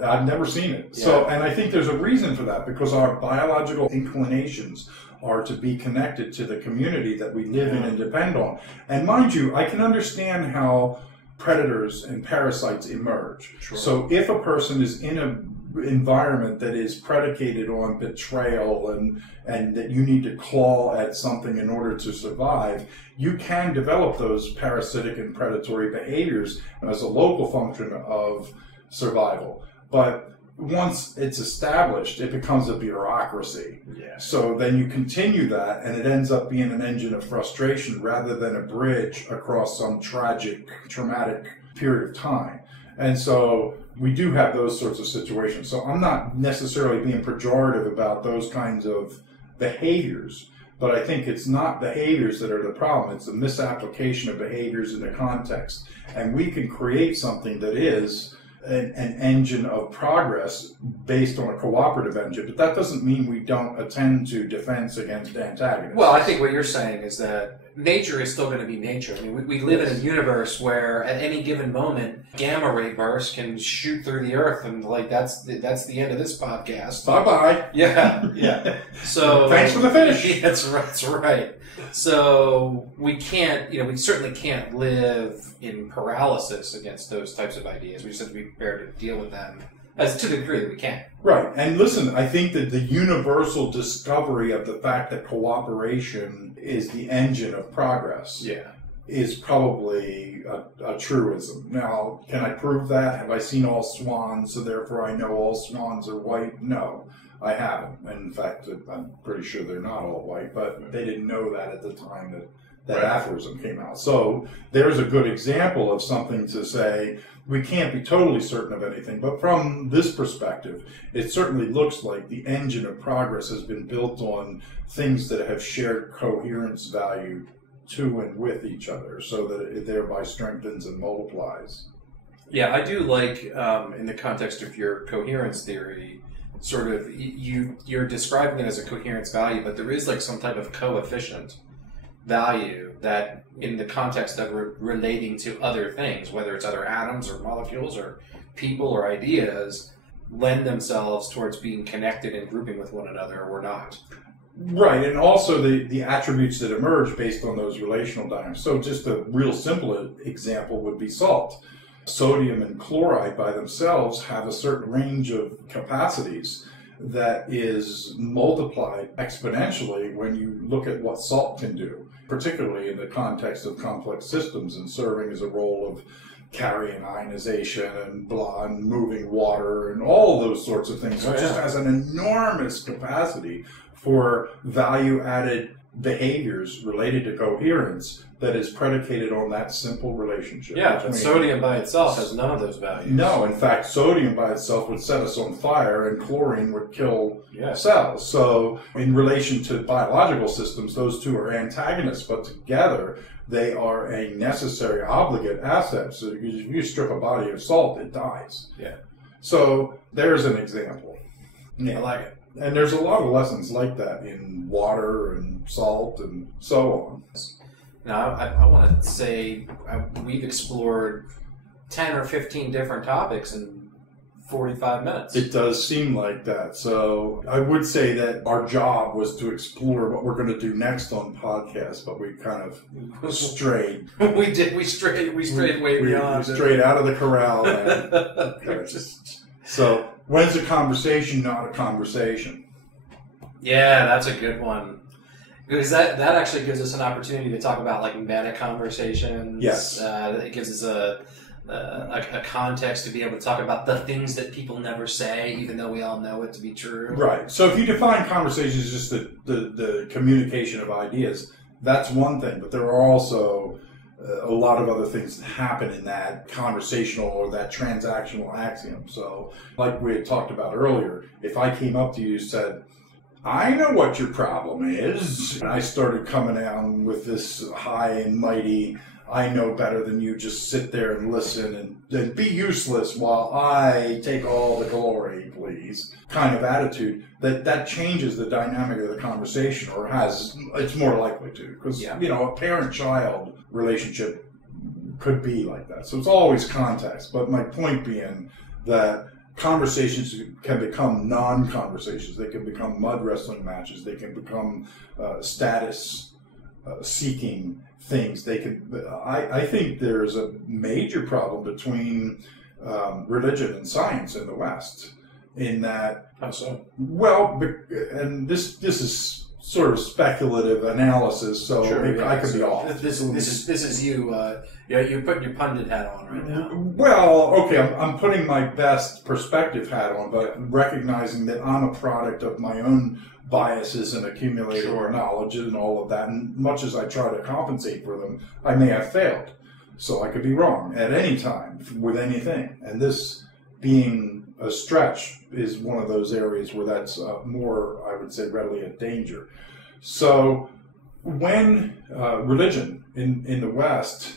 I've never seen it. Yeah. So, and I think there's a reason for that, because our biological inclinations are to be connected to the community that we live in and depend on. And mind you, I can understand how predators and parasites emerge. Sure. So if a person is in an environment that is predicated on betrayal and that you need to claw at something in order to survive, you can develop those parasitic and predatory behaviors as a local function of survival. But once it's established, it becomes a bureaucracy. Yeah. So then you continue that, and it ends up being an engine of frustration rather than a bridge across some traumatic period of time. And so we do have those sorts of situations. So I'm not necessarily being pejorative about those kinds of behaviors, But I think it's not behaviors that are the problem. It's the misapplication of behaviors in the context. And we can create something that is an engine of progress based on a cooperative engine, but that doesn't mean we don't attend to defense against antagonists. Well, I think what you're saying is that nature is still going to be nature. I mean, we live in a universe where at any given moment, gamma ray bursts can shoot through the earth, and like that's the end of this podcast. Bye-bye. Yeah. So thanks for the finish. Yeah, that's right. So we can't, we certainly can't live in paralysis against those types of ideas. We just have to be prepared to deal with them as to the degree that we can. Right. And listen, I think that the universal discovery of the fact that cooperation is the engine of progress is probably a truism. Now, can I prove that? Have I seen all swans, so therefore I know all swans are white? No, I haven't. And in fact, I'm pretty sure they're not all white, but they didn't know that at the time that aphorism came out. So there's a good example of something to say, we can't be totally certain of anything, but from this perspective, it certainly looks like the engine of progress has been built on things that have shared coherence value to and with each other, so that it thereby strengthens and multiplies. Yeah, I do like, in the context of your coherence theory, sort of, you're describing it as a coherence value, but there is like some type of coefficient value that in the context of relating to other things, whether it's other atoms or molecules or people or ideas, lend themselves towards being connected and grouping with one another or not. Right, and also the attributes that emerge based on those relational dynamics. So just a real simple example would be salt. Sodium and chloride by themselves have a certain range of capacities that is multiplied exponentially when you look at what salt can do, particularly in the context of complex systems and serving as a role of carrying ionization and moving water and all those sorts of things. So it just has an enormous capacity for value-added behaviors related to coherence that is predicated on that simple relationship. Yeah, but sodium by itself has none of those values. No, in fact, sodium by itself would set us on fire, and chlorine would kill cells. So in relation to biological systems, those two are antagonists, but together they are a necessary obligate asset. So if you strip a body of salt, it dies. Yeah. So there's an example. Yeah. I like it. And there's a lot of lessons like that in water and salt and so on. Now, I want to say we've explored 10 or 15 different topics in 45 minutes. It does seem like that. So I would say that our job was to explore what we're going to do next on podcast, but we kind of strayed. We strayed way beyond. We strayed out of the corral. Okay. So when's a conversation not a conversation? Yeah, that's a good one. Because that actually gives us an opportunity to talk about like meta conversations. Yes. It gives us a context to be able to talk about the things that people never say, even though we all know it to be true. Right. So if you define conversation as just the communication of ideas, that's one thing. But there are also a lot of other things that happen in that conversational or that transactional axiom. So like we had talked about earlier, if I came up to you and said, I know what your problem is. And I started coming down with this high and mighty, I know better than you, just sit there and listen and be useless while I take all the glory, please, kind of attitude, that changes the dynamic of the conversation, or it's more likely to. Because, a parent-child relationship could be like that. So it's always context. But my point being that conversations can become non-conversations. They can become mud wrestling matches. They can become status-seeking things. They can. I think there's a major problem between religion and science in the West. In that, how so? Well, and this is sort of speculative analysis, so I could be off. This is you. You're putting your pundit hat on right now. Well, okay, I'm putting my best perspective hat on, but recognizing that I'm a product of my own biases and accumulated knowledge and all of that. And much as I try to compensate for them, I may have failed. So I could be wrong at any time with anything. And this being a stretch is one of those areas where that's more, I would say, readily a danger. So when religion in the West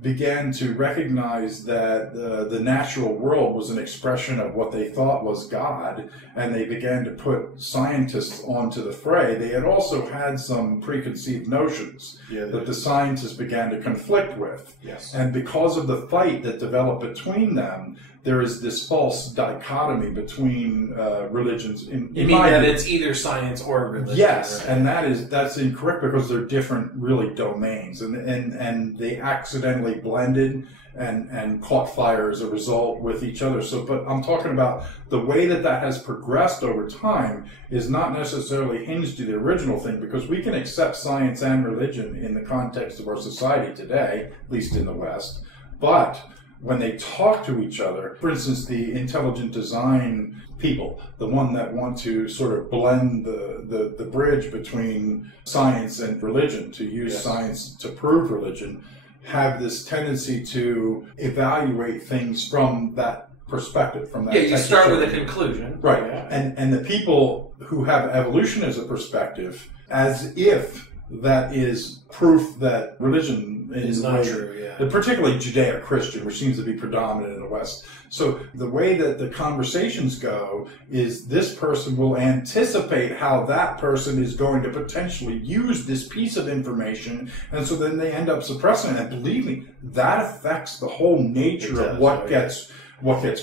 began to recognize that the natural world was an expression of what they thought was God, and they began to put scientists onto the fray, they had also had some preconceived notions that the scientists began to conflict with. Yes. And because of the fight that developed between them, there is this false dichotomy between religions. You mean that it's either science or religion? Yes, right? and that's incorrect because they're different, really, domains, and they accidentally blended and caught fire as a result with each other. So, but I'm talking about the way that has progressed over time is not necessarily hinged to the original thing, because we can accept science and religion in the context of our society today, at least in the West, but when they talk to each other, for instance, the intelligent design people, the one that want to sort of blend the bridge between science and religion, to use science to prove religion, have this tendency to evaluate things from that perspective, from that. Yeah, you start with a conclusion. Right. Yeah. And the people who have evolution as a perspective, as if that is proof that religion is not true, yeah. Particularly Judeo-Christian, which seems to be predominant in the West. So the way that the conversations go is this person will anticipate how that person is going to potentially use this piece of information, and so then they end up suppressing it. And believe me, that affects the whole nature of what gets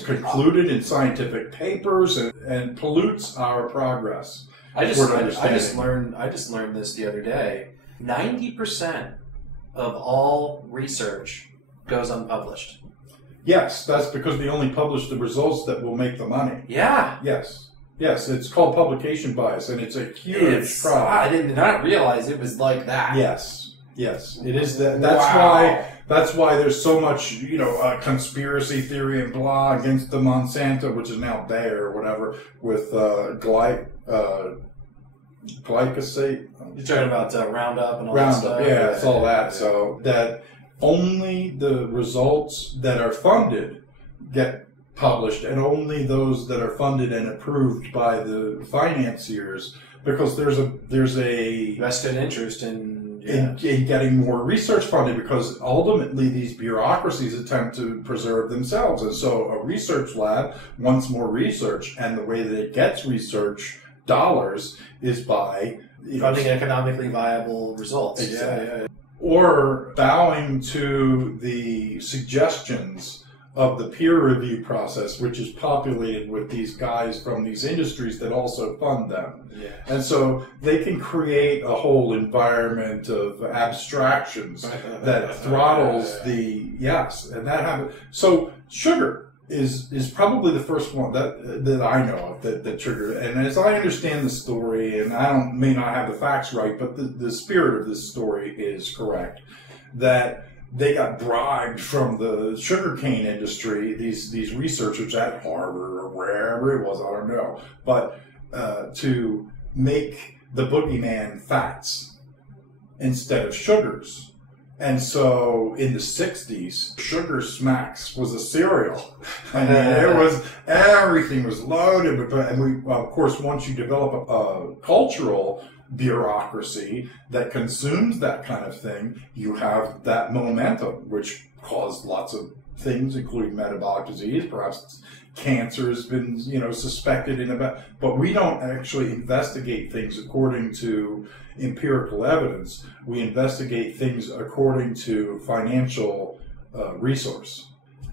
concluded in scientific papers and pollutes our progress. I just learned this the other day. 90% of all research goes unpublished. Yes, that's because they only publish the results that will make the money. Yeah. Yes, it's called publication bias, and it's a huge problem. I did not realize it was like that. Yes, it is that. That's why there's so much, conspiracy theory and blah against the Monsanto, which is now Bayer or whatever, with glyphosate. You're talking about Roundup and all that Roundup, stuff? yeah, it's all that. So that only the results that are funded get published, and only those that are funded and approved by the financiers, because there's a vested interest in getting more research funded, because ultimately these bureaucracies attempt to preserve themselves, and so a research lab wants more research, and the way that it gets research dollars is by funding economically viable results. Exactly. Yeah. Or bowing to the suggestions of the peer review process, which is populated with these guys from these industries that also fund them. Yeah. And so they can create a whole environment of abstractions that throttles and that happens. So sugar is probably the first one that I know of that triggered. And as I understand the story, and I may not have the facts right, but the spirit of this story is correct, that they got bribed from the sugarcane industry, these researchers at Harvard or wherever it was, I don't know, but to make the boogeyman fats instead of sugars. And so in the 60s, Sugar Smacks was a cereal. I mean, everything was loaded with, and of course, once you develop a cultural bureaucracy that consumes that kind of thing, you have that momentum, which caused lots of things, including metabolic disease. Perhaps cancer has been, suspected but we don't actually investigate things according to empirical evidence. We investigate things according to financial resource.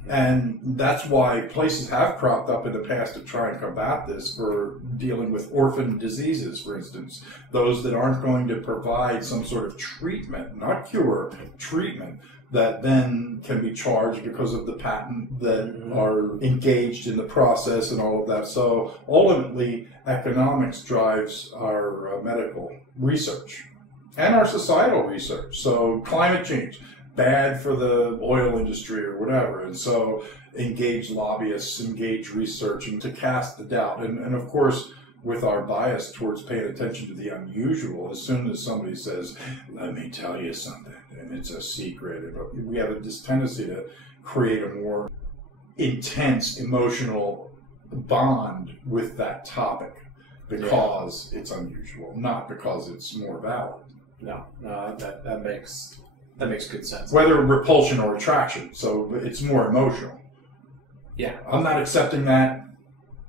And that's why places have cropped up in the past to try and combat this, for dealing with orphan diseases, for instance. Those that aren't going to provide some sort of treatment, not cure, treatment, that then can be charged because of the patent that are engaged in the process and all of that. So ultimately, economics drives our medical research and our societal research. So climate change, bad for the oil industry or whatever. And so engage lobbyists, engage research, and to cast the doubt. And of course, with our bias towards paying attention to the unusual, as soon as somebody says, let me tell you something, and it's a secret, we have this tendency to create a more intense emotional bond with that topic, because it's unusual, not because it's more valid. No, that makes good sense. Whether repulsion or attraction, so it's more emotional. Yeah. I'm not accepting that.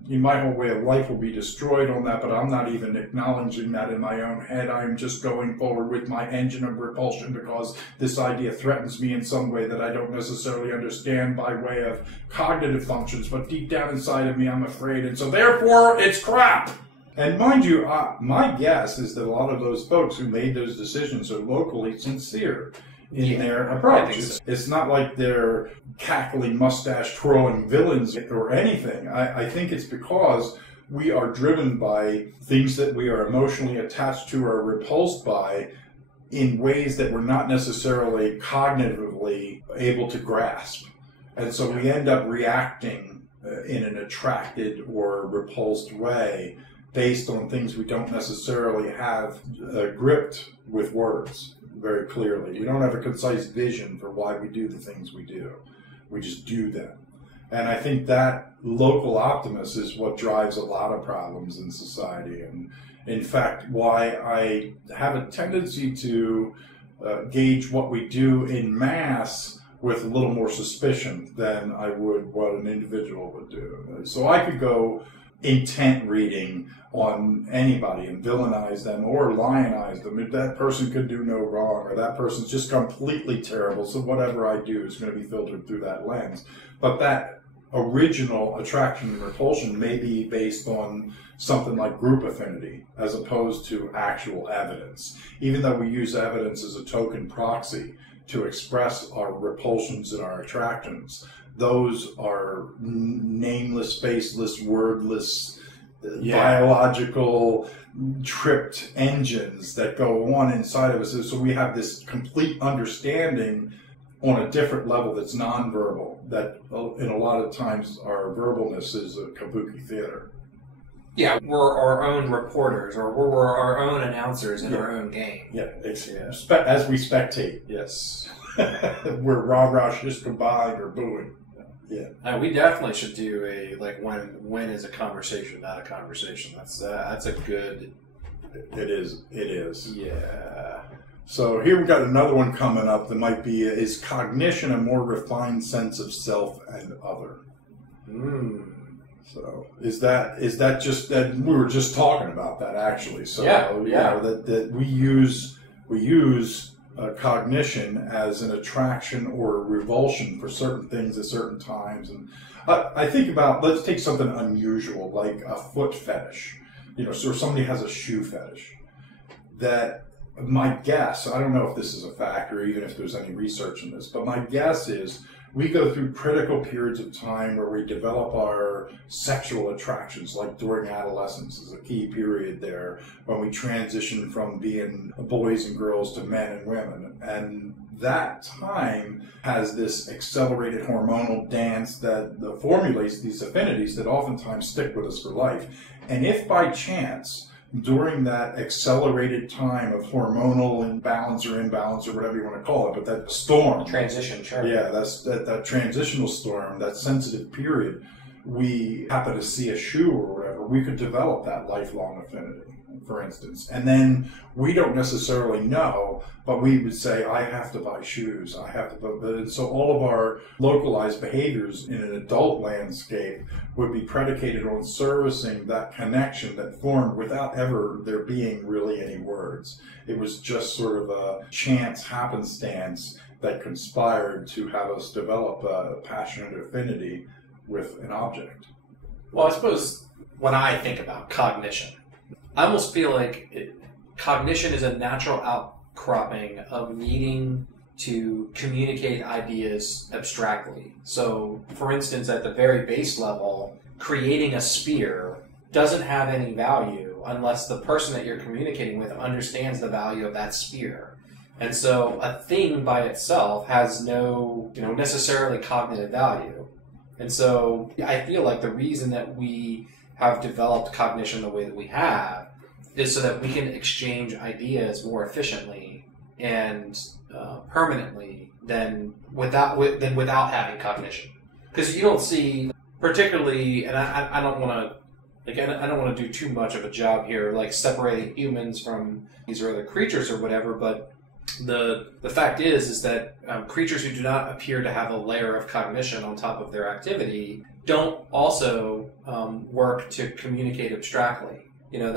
My whole way of life will be destroyed on that, but I'm not even acknowledging that in my own head. I'm just going forward with my engine of repulsion because this idea threatens me in some way that I don't necessarily understand by way of cognitive functions, but deep down inside of me, I'm afraid, and so therefore, it's crap. And mind you, my guess is that a lot of those folks who made those decisions are locally sincere in their approach. It's not like they're cackling, mustache-twirling villains or anything. I think it's because we are driven by things that we are emotionally attached to or repulsed by in ways that we're not necessarily cognitively able to grasp. And so we end up reacting in an attracted or repulsed way based on things we don't necessarily have gripped with words very clearly. We don't have a concise vision for why we do the things we do. We just do them. And I think that local optimism is what drives a lot of problems in society. And in fact, why I have a tendency to gauge what we do in mass with a little more suspicion than I would what an individual would do. So I could go intent reading on anybody and villainize them or lionize them. If that person could do no wrong, or that person's just completely terrible, so whatever I do is going to be filtered through that lens. But that original attraction and repulsion may be based on something like group affinity as opposed to actual evidence. Even though we use evidence as a token proxy to express our repulsions and our attractions, those are nameless, faceless, wordless, biological tripped engines that go on inside of us. So we have this complete understanding on a different level that's nonverbal, that in a lot of times our verbalness is a kabuki theater. Yeah, we're our own reporters, or we're our own announcers in our own game. Yeah, as we spectate. Yes. We're rah-rah, shish combined, or booing. Yeah. We definitely should do a, when is a conversation not a conversation? That's a good... It is. Yeah. So here we've got another one coming up that might be, is cognition a more refined sense of self and other? So is that just that we were just talking about that actually? So that we use cognition as an attraction or a revulsion for certain things at certain times. And I think about, let's take something unusual like a foot fetish. So somebody has a shoe fetish. That my guess, I don't know if this is a fact or even if there's any research in this, but my guess is we go through critical periods of time where we develop our sexual attractions, like during adolescence is a key period there, when we transition from being boys and girls to men and women. And that time has this accelerated hormonal dance that formulates these affinities that oftentimes stick with us for life. And if by chance, during that accelerated time of hormonal imbalance or imbalance or whatever you want to call it, but that storm. Transition, sure. Yeah, that's that transitional storm, that sensitive period, we happen to see a shoe or whatever, we could develop that lifelong affinity, for instance. And then we don't necessarily know, but we would say, I have to buy shoes, I have to buy, and so all of our localized behaviors in an adult landscape would be predicated on servicing that connection that formed without ever there being really any words. It was just sort of a chance happenstance that conspired to have us develop a passionate affinity with an object. Well, I suppose when I think about cognition, I almost feel like cognition is a natural outcropping of needing to communicate ideas abstractly. So, for instance, at the very base level, creating a sphere doesn't have any value unless the person that you're communicating with understands the value of that sphere. And so a thing by itself has no, necessarily cognitive value. And so I feel like the reason that we have developed cognition the way that we have is so that we can exchange ideas more efficiently and permanently than without having cognition. Because you don't see, particularly, and I don't want to like, I don't want to do too much of a job here, like separating humans from these other creatures or whatever, but the fact is that creatures who do not appear to have a layer of cognition on top of their activity don't also work to communicate abstractly. You know,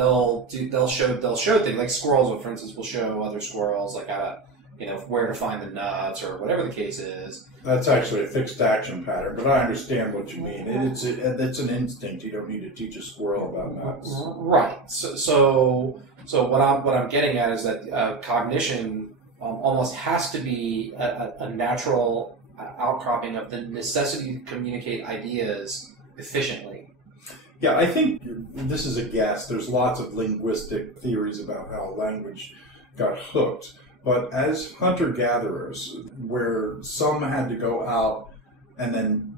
they'll show things like squirrels, for instance, will show other squirrels like how to, you know, where to find the nuts or whatever the case is. That's actually a fixed action pattern, but I understand what you mean. It's an instinct. You don't need to teach a squirrel about nuts. Right. So what I'm getting at is that cognition almost has to be a natural outcropping of the necessity to communicate ideas efficiently. Yeah, I think this is a guess. There's lots of linguistic theories about how language got hooked. But as hunter-gatherers, where some had to go out and then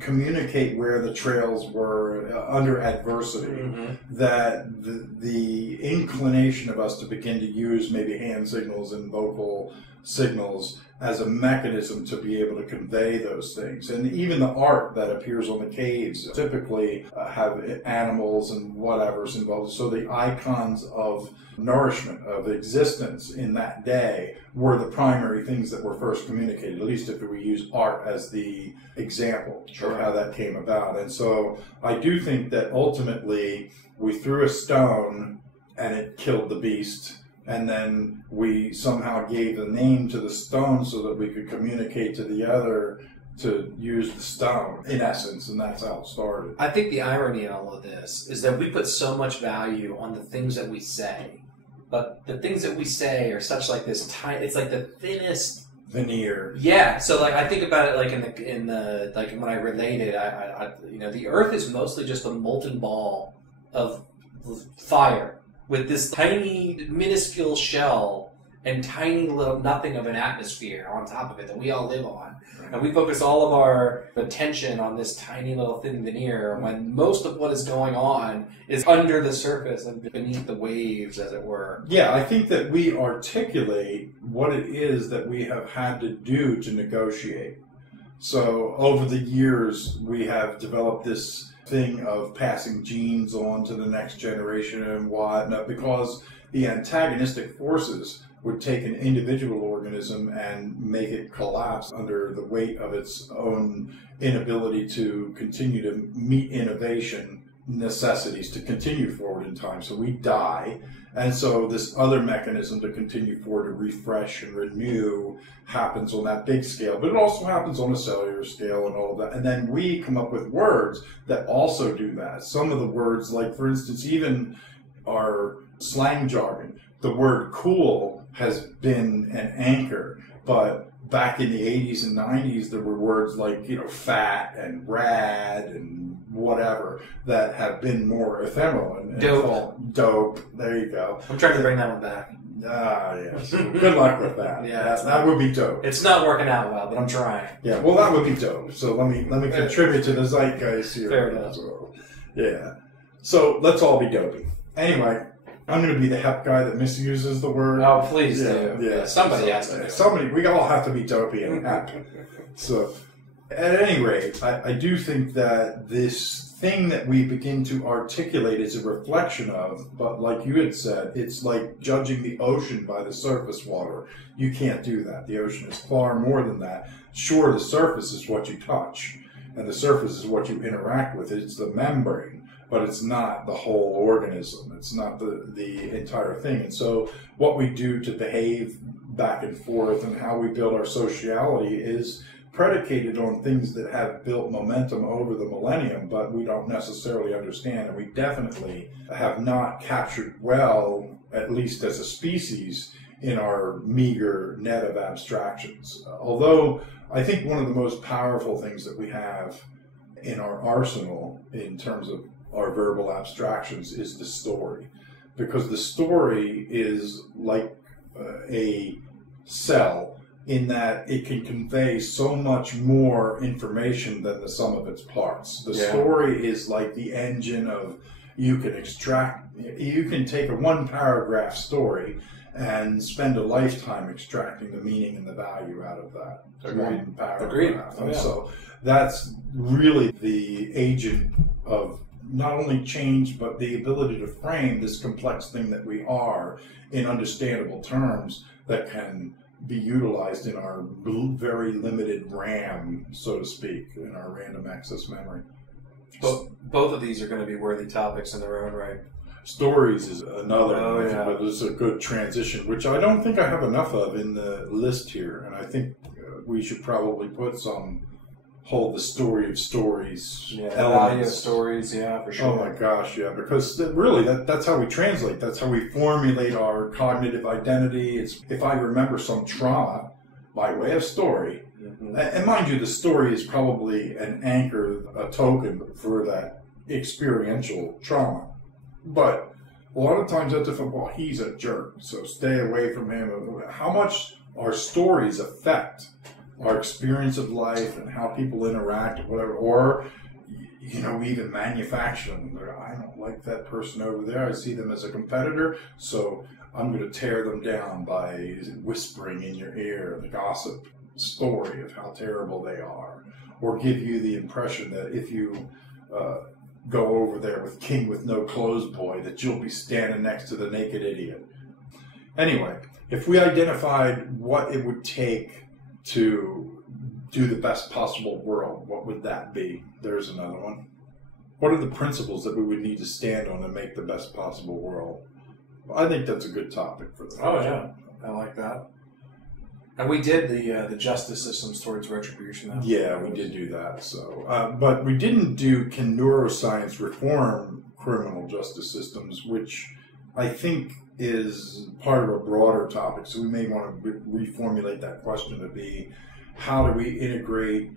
communicate where the trails were under adversity, that the inclination of us to begin to use maybe hand signals and vocal signals as a mechanism to be able to convey those things. And even the art that appears on the caves typically have animals and whatever's involved. So the icons of nourishment, of existence in that day were the primary things that were first communicated, at least if we use art as the example of how that came about. And so I do think that ultimately we threw a stone and it killed the beast, and then we somehow gave the name to the stone so that we could communicate to the other to use the stone, in essence, and that's how it started. I think the irony in all of this is that we put so much value on the things that we say, but the things that we say are such like this tiny, it's like the thinnest veneer. Yeah, so like I think about it like in the like when I relate it, I you know, the Earth is mostly just a molten ball of fire with this tiny, minuscule shell and tiny little nothing of an atmosphere on top of it that we all live on. And we focus all of our attention on this tiny little thin veneer when most of what is going on is under the surface and beneath the waves, as it were. Yeah, I think that we articulate what it is that we have had to do to negotiate. So over the years, we have developed this thing of passing genes on to the next generation and whatnot, because the antagonistic forces would take an individual organism and make it collapse under the weight of its own inability to continue to meet innovation necessities to continue forward in time. So we die. And so this other mechanism to continue forward, to refresh and renew, happens on that big scale. But it also happens on a cellular scale and all of that. And then we come up with words that also do that. Some of the words, like for instance, even our slang jargon, the word cool has been an anchor. But back in the 80s and 90s, there were words like, you know, fat and rad and whatever that have been more ephemeral. And dope. There you go. I'm trying to bring that one back. Ah, yes. Good luck with that. Yeah, that would be dope. It's not working out well, but I'm trying. Yeah, well, that would be dope. So let me contribute to the zeitgeist here. Fair enough. Yeah. So let's all be dopey. Anyway, I'm going to be the hep guy that misuses the word. Oh, please do. Yeah, somebody has to. Somebody. We all have to be dopey and hep. So, at any rate, I do think that this thing that we begin to articulate is a reflection of, but like you had said, it's like judging the ocean by the surface water. You can't do that. The ocean is far more than that. Sure, the surface is what you touch, and the surface is what you interact with. It's the membrane. But it's not the whole organism. It's not the entire thing. And so what we do to behave back and forth and how we build our sociality is predicated on things that have built momentum over the millennium, but we don't necessarily understand. And we definitely have not captured well, at least as a species, in our meager net of abstractions. Although I think one of the most powerful things that we have in our arsenal in terms of our verbal abstractions is the story, because the story is like a cell in that it can convey so much more information than the sum of its parts. The story is like the engine of, you can take a one paragraph story and spend a lifetime extracting the meaning and the value out of that one paragraph. Agreed. And so that's really the agent of not only change, but the ability to frame this complex thing that we are in understandable terms that can be utilized in our very limited RAM, so to speak, in our random access memory. Both of these are going to be worthy topics in their own right. Stories is another, but it's a good transition, which I don't think I have enough of in the list here, and I think we should probably put some hold the story of stories elements. Value of stories, for sure. Oh my gosh, yeah, because really that's how we translate, that's how we formulate our cognitive identity. It's if I remember some trauma by way of story, and mind you, the story is probably an anchor, a token for that experiential trauma. But a lot of times that's well, he's a jerk, so stay away from him. How much our stories affect our experience of life and how people interact or whatever, or, we even manufacture them. I don't like that person over there. I see them as a competitor, so I'm going to tear them down by whispering in your ear the gossip story of how terrible they are, or give you the impression that if you go over there with King with no clothes boy, that you'll be standing next to the naked idiot. Anyway, if we identified what it would take to do the best possible world, what would that be? There's another one. What are the principles that we would need to stand on to make the best possible world? I think that's a good topic for the project. I like that. And we did the justice systems towards retribution. Yeah, we did do that. So, but we didn't do can neuroscience reform criminal justice systems, which I think is part of a broader topic. So we may want to reformulate that question to be, how do we integrate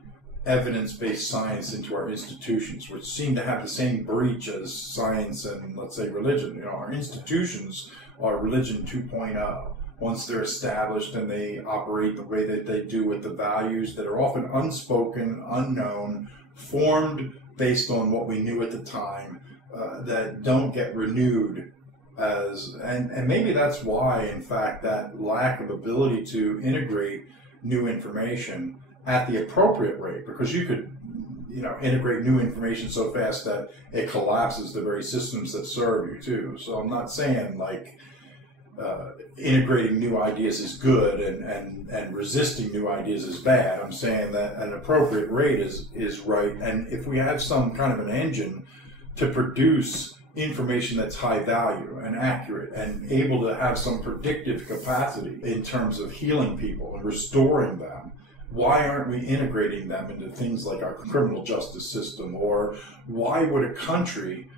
evidence-based science into our institutions, which seem to have the same breach as science and, let's say, religion. Our institutions are religion 2.0. Once they're established and they operate the way that they do with the values that are often unspoken, unknown, formed based on what we knew at the time, that don't get renewed and maybe that's why, in fact, that lack of ability to integrate new information at the appropriate rate, because you could, integrate new information so fast that it collapses the very systems that serve you too. So I'm not saying integrating new ideas is good and resisting new ideas is bad. I'm saying that an appropriate rate is right. And if we have some kind of an engine to produce information that's high value and accurate and able to have some predictive capacity in terms of healing people and restoring them, why aren't we integrating them into things like our criminal justice system? Or why would a country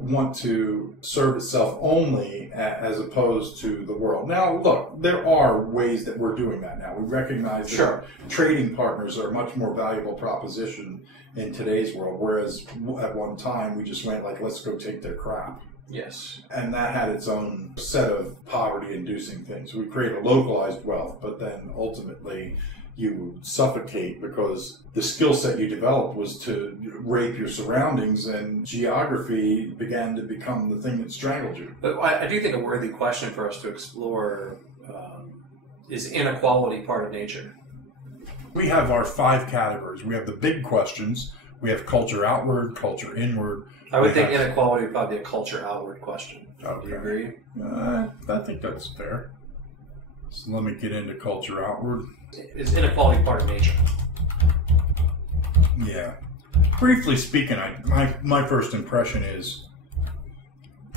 want to serve itself only as opposed to the world? Now, look, there are ways that we're doing that now. We recognize that our trading partners are a much more valuable proposition in today's world, whereas at one time we just went let's go take their crap. Yes. And that had its own set of poverty-inducing things. We create a localized wealth, but then ultimately you suffocate because the skill set you developed was to rape your surroundings, and geography began to become the thing that strangled you. But I do think a worthy question for us to explore is inequality part of nature? We have our 5 categories. We have the big questions. We have culture outward, culture inward. I would think inequality would probably be a culture outward question. Okay. Do you agree? I think that's fair. So let me get into culture outward. Is inequality part of nature? Yeah. Briefly speaking, my first impression is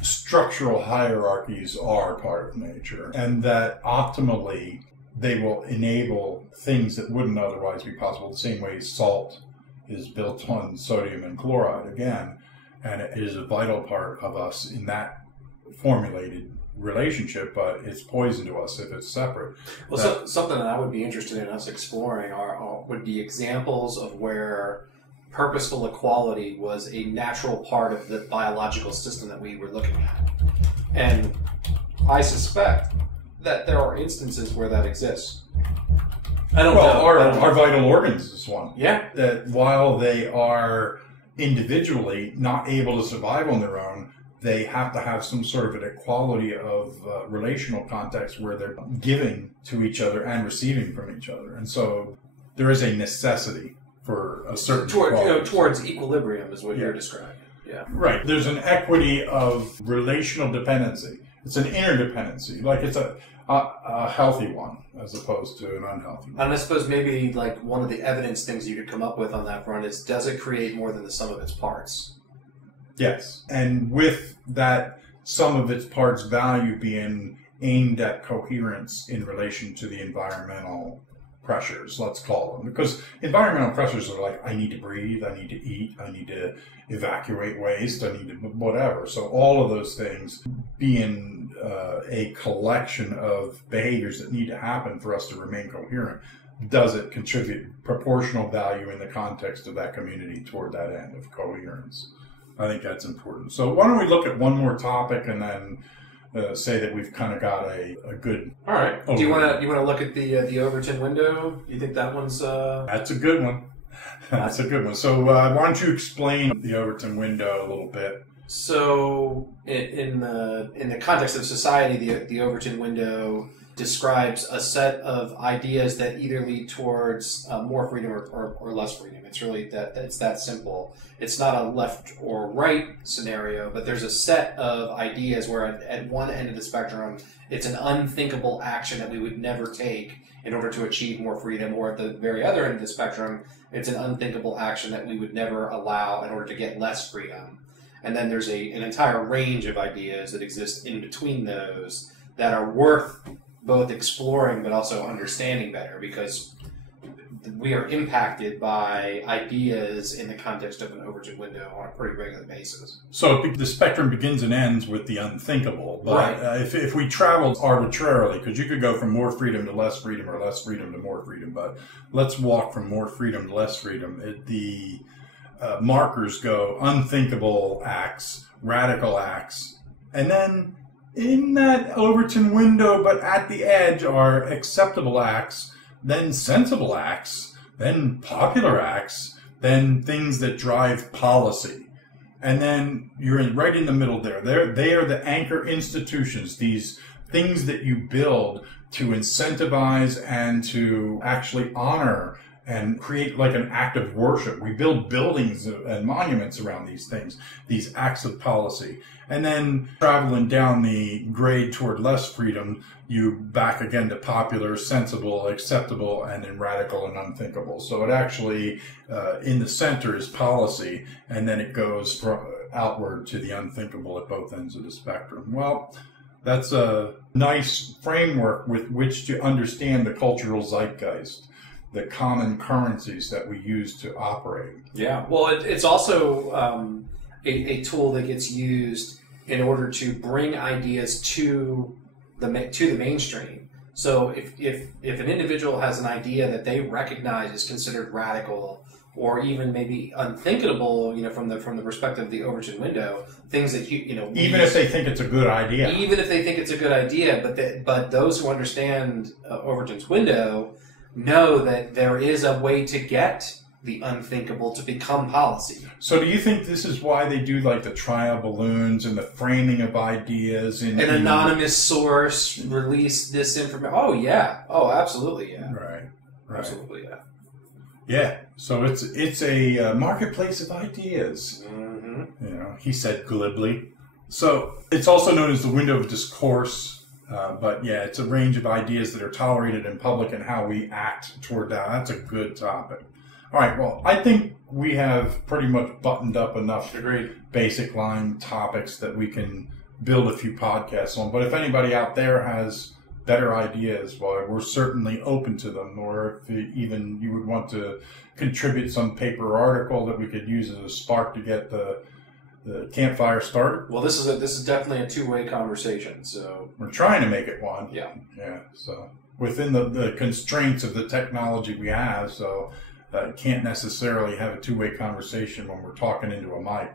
structural hierarchies are part of nature, and that optimally they will enable things that wouldn't otherwise be possible, the same way salt is built on sodium and chloride again, and it is a vital part of us in that formulated relationship, but it's poison to us if it's separate. Well, something that I would be interested in us exploring would be examples of where purposeful equality was a natural part of the biological system that we were looking at. And I suspect that there are instances where that exists. I don't know. Our vital organs is one. Yeah. That while they are individually not able to survive on their own, they have to have some sort of an equality of relational context where they're giving to each other and receiving from each other. And so there is a necessity for a certain towards equilibrium is what you're describing. Yeah. Right. There's an equity of relational dependency. It's an interdependency. Like it's a healthy one as opposed to an unhealthy one. And I suppose maybe like one of the evidence things you could come up with on that front is, does it create more than the sum of its parts? Yes. And with that sum of its parts value being aimed at coherence in relation to the environmental pressures, let's call them. Because environmental pressures are like, I need to breathe, I need to eat, I need to evacuate waste, I need to whatever. So all of those things being a collection of behaviors that need to happen for us to remain coherent, does it contribute proportional value in the context of that community toward that end of coherence? I think that's important. So why don't we look at one more topic and then say that we've kind of got a good. All right. Overview. Do you want to look at the Overton window? You think that one's? That's a good one. That's a good one. So why don't you explain the Overton window a little bit? So in the context of society, the Overton window describes a set of ideas that either lead towards more freedom or less freedom. It's really it's that simple. It's not a left or right scenario, but there's a set of ideas where at one end of the spectrum, it's an unthinkable action that we would never take in order to achieve more freedom, or at the very other end of the spectrum, it's an unthinkable action that we would never allow in order to get less freedom. And then there's an entire range of ideas that exist in between those that are worth both exploring but also understanding better, because we are impacted by ideas in the context of an Overton window on a pretty regular basis. So the spectrum begins and ends with the unthinkable. But right. If we traveled arbitrarily, because you could go from more freedom to less freedom or less freedom to more freedom, but let's walk from more freedom to less freedom. The markers go unthinkable acts, radical acts, and then in that Overton window, but at the edge, are acceptable acts, then sensible acts, then popular acts, then things that drive policy. And then you're right in the middle there. They are the anchor institutions, these things that you build to incentivize and to actually honor and create like an act of worship. We build buildings and monuments around these things, these acts of policy. And then traveling down the grade toward less freedom, you back again to popular, sensible, acceptable, and then radical and unthinkable. So it actually, in the center is policy, and then it goes outward to the unthinkable at both ends of the spectrum. Well, that's a nice framework with which to understand the cultural zeitgeist, the common currencies that we use to operate. Yeah, well, it's also a tool that gets used in order to bring ideas to the mainstream. So if an individual has an idea that they recognize is considered radical or even maybe unthinkable, from the perspective of the Overton window, things that even if they think it's a good idea, but those who understand Overton's window know that there is a way to get the unthinkable to become policy. So do you think this is why they do like the trial balloons and the framing of ideas? An anonymous source release this information? Oh, yeah. Oh, absolutely, yeah. Right. Absolutely, yeah. Yeah. So it's a marketplace of ideas. Mm-hmm. He said glibly. So it's also known as the window of discourse. But yeah, it's a range of ideas that are tolerated in public and how we act toward that. That's a good topic. All right, well, I think we have pretty much buttoned up enough basic line topics that we can build a few podcasts on. But if anybody out there has better ideas, well, we're certainly open to them. Or if even you would want to contribute some paper or article that we could use as a spark to get the campfire started. Well, this is definitely a two-way conversation. So we're trying to make it one. Yeah. So within the constraints of the technology we have, so can't necessarily have a two-way conversation when we're talking into a mic.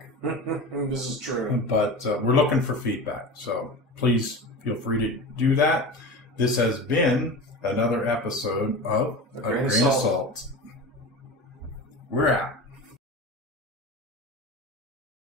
This is true. But we're looking for feedback, so please feel free to do that. This has been another episode of A Grain of Salt. We're out.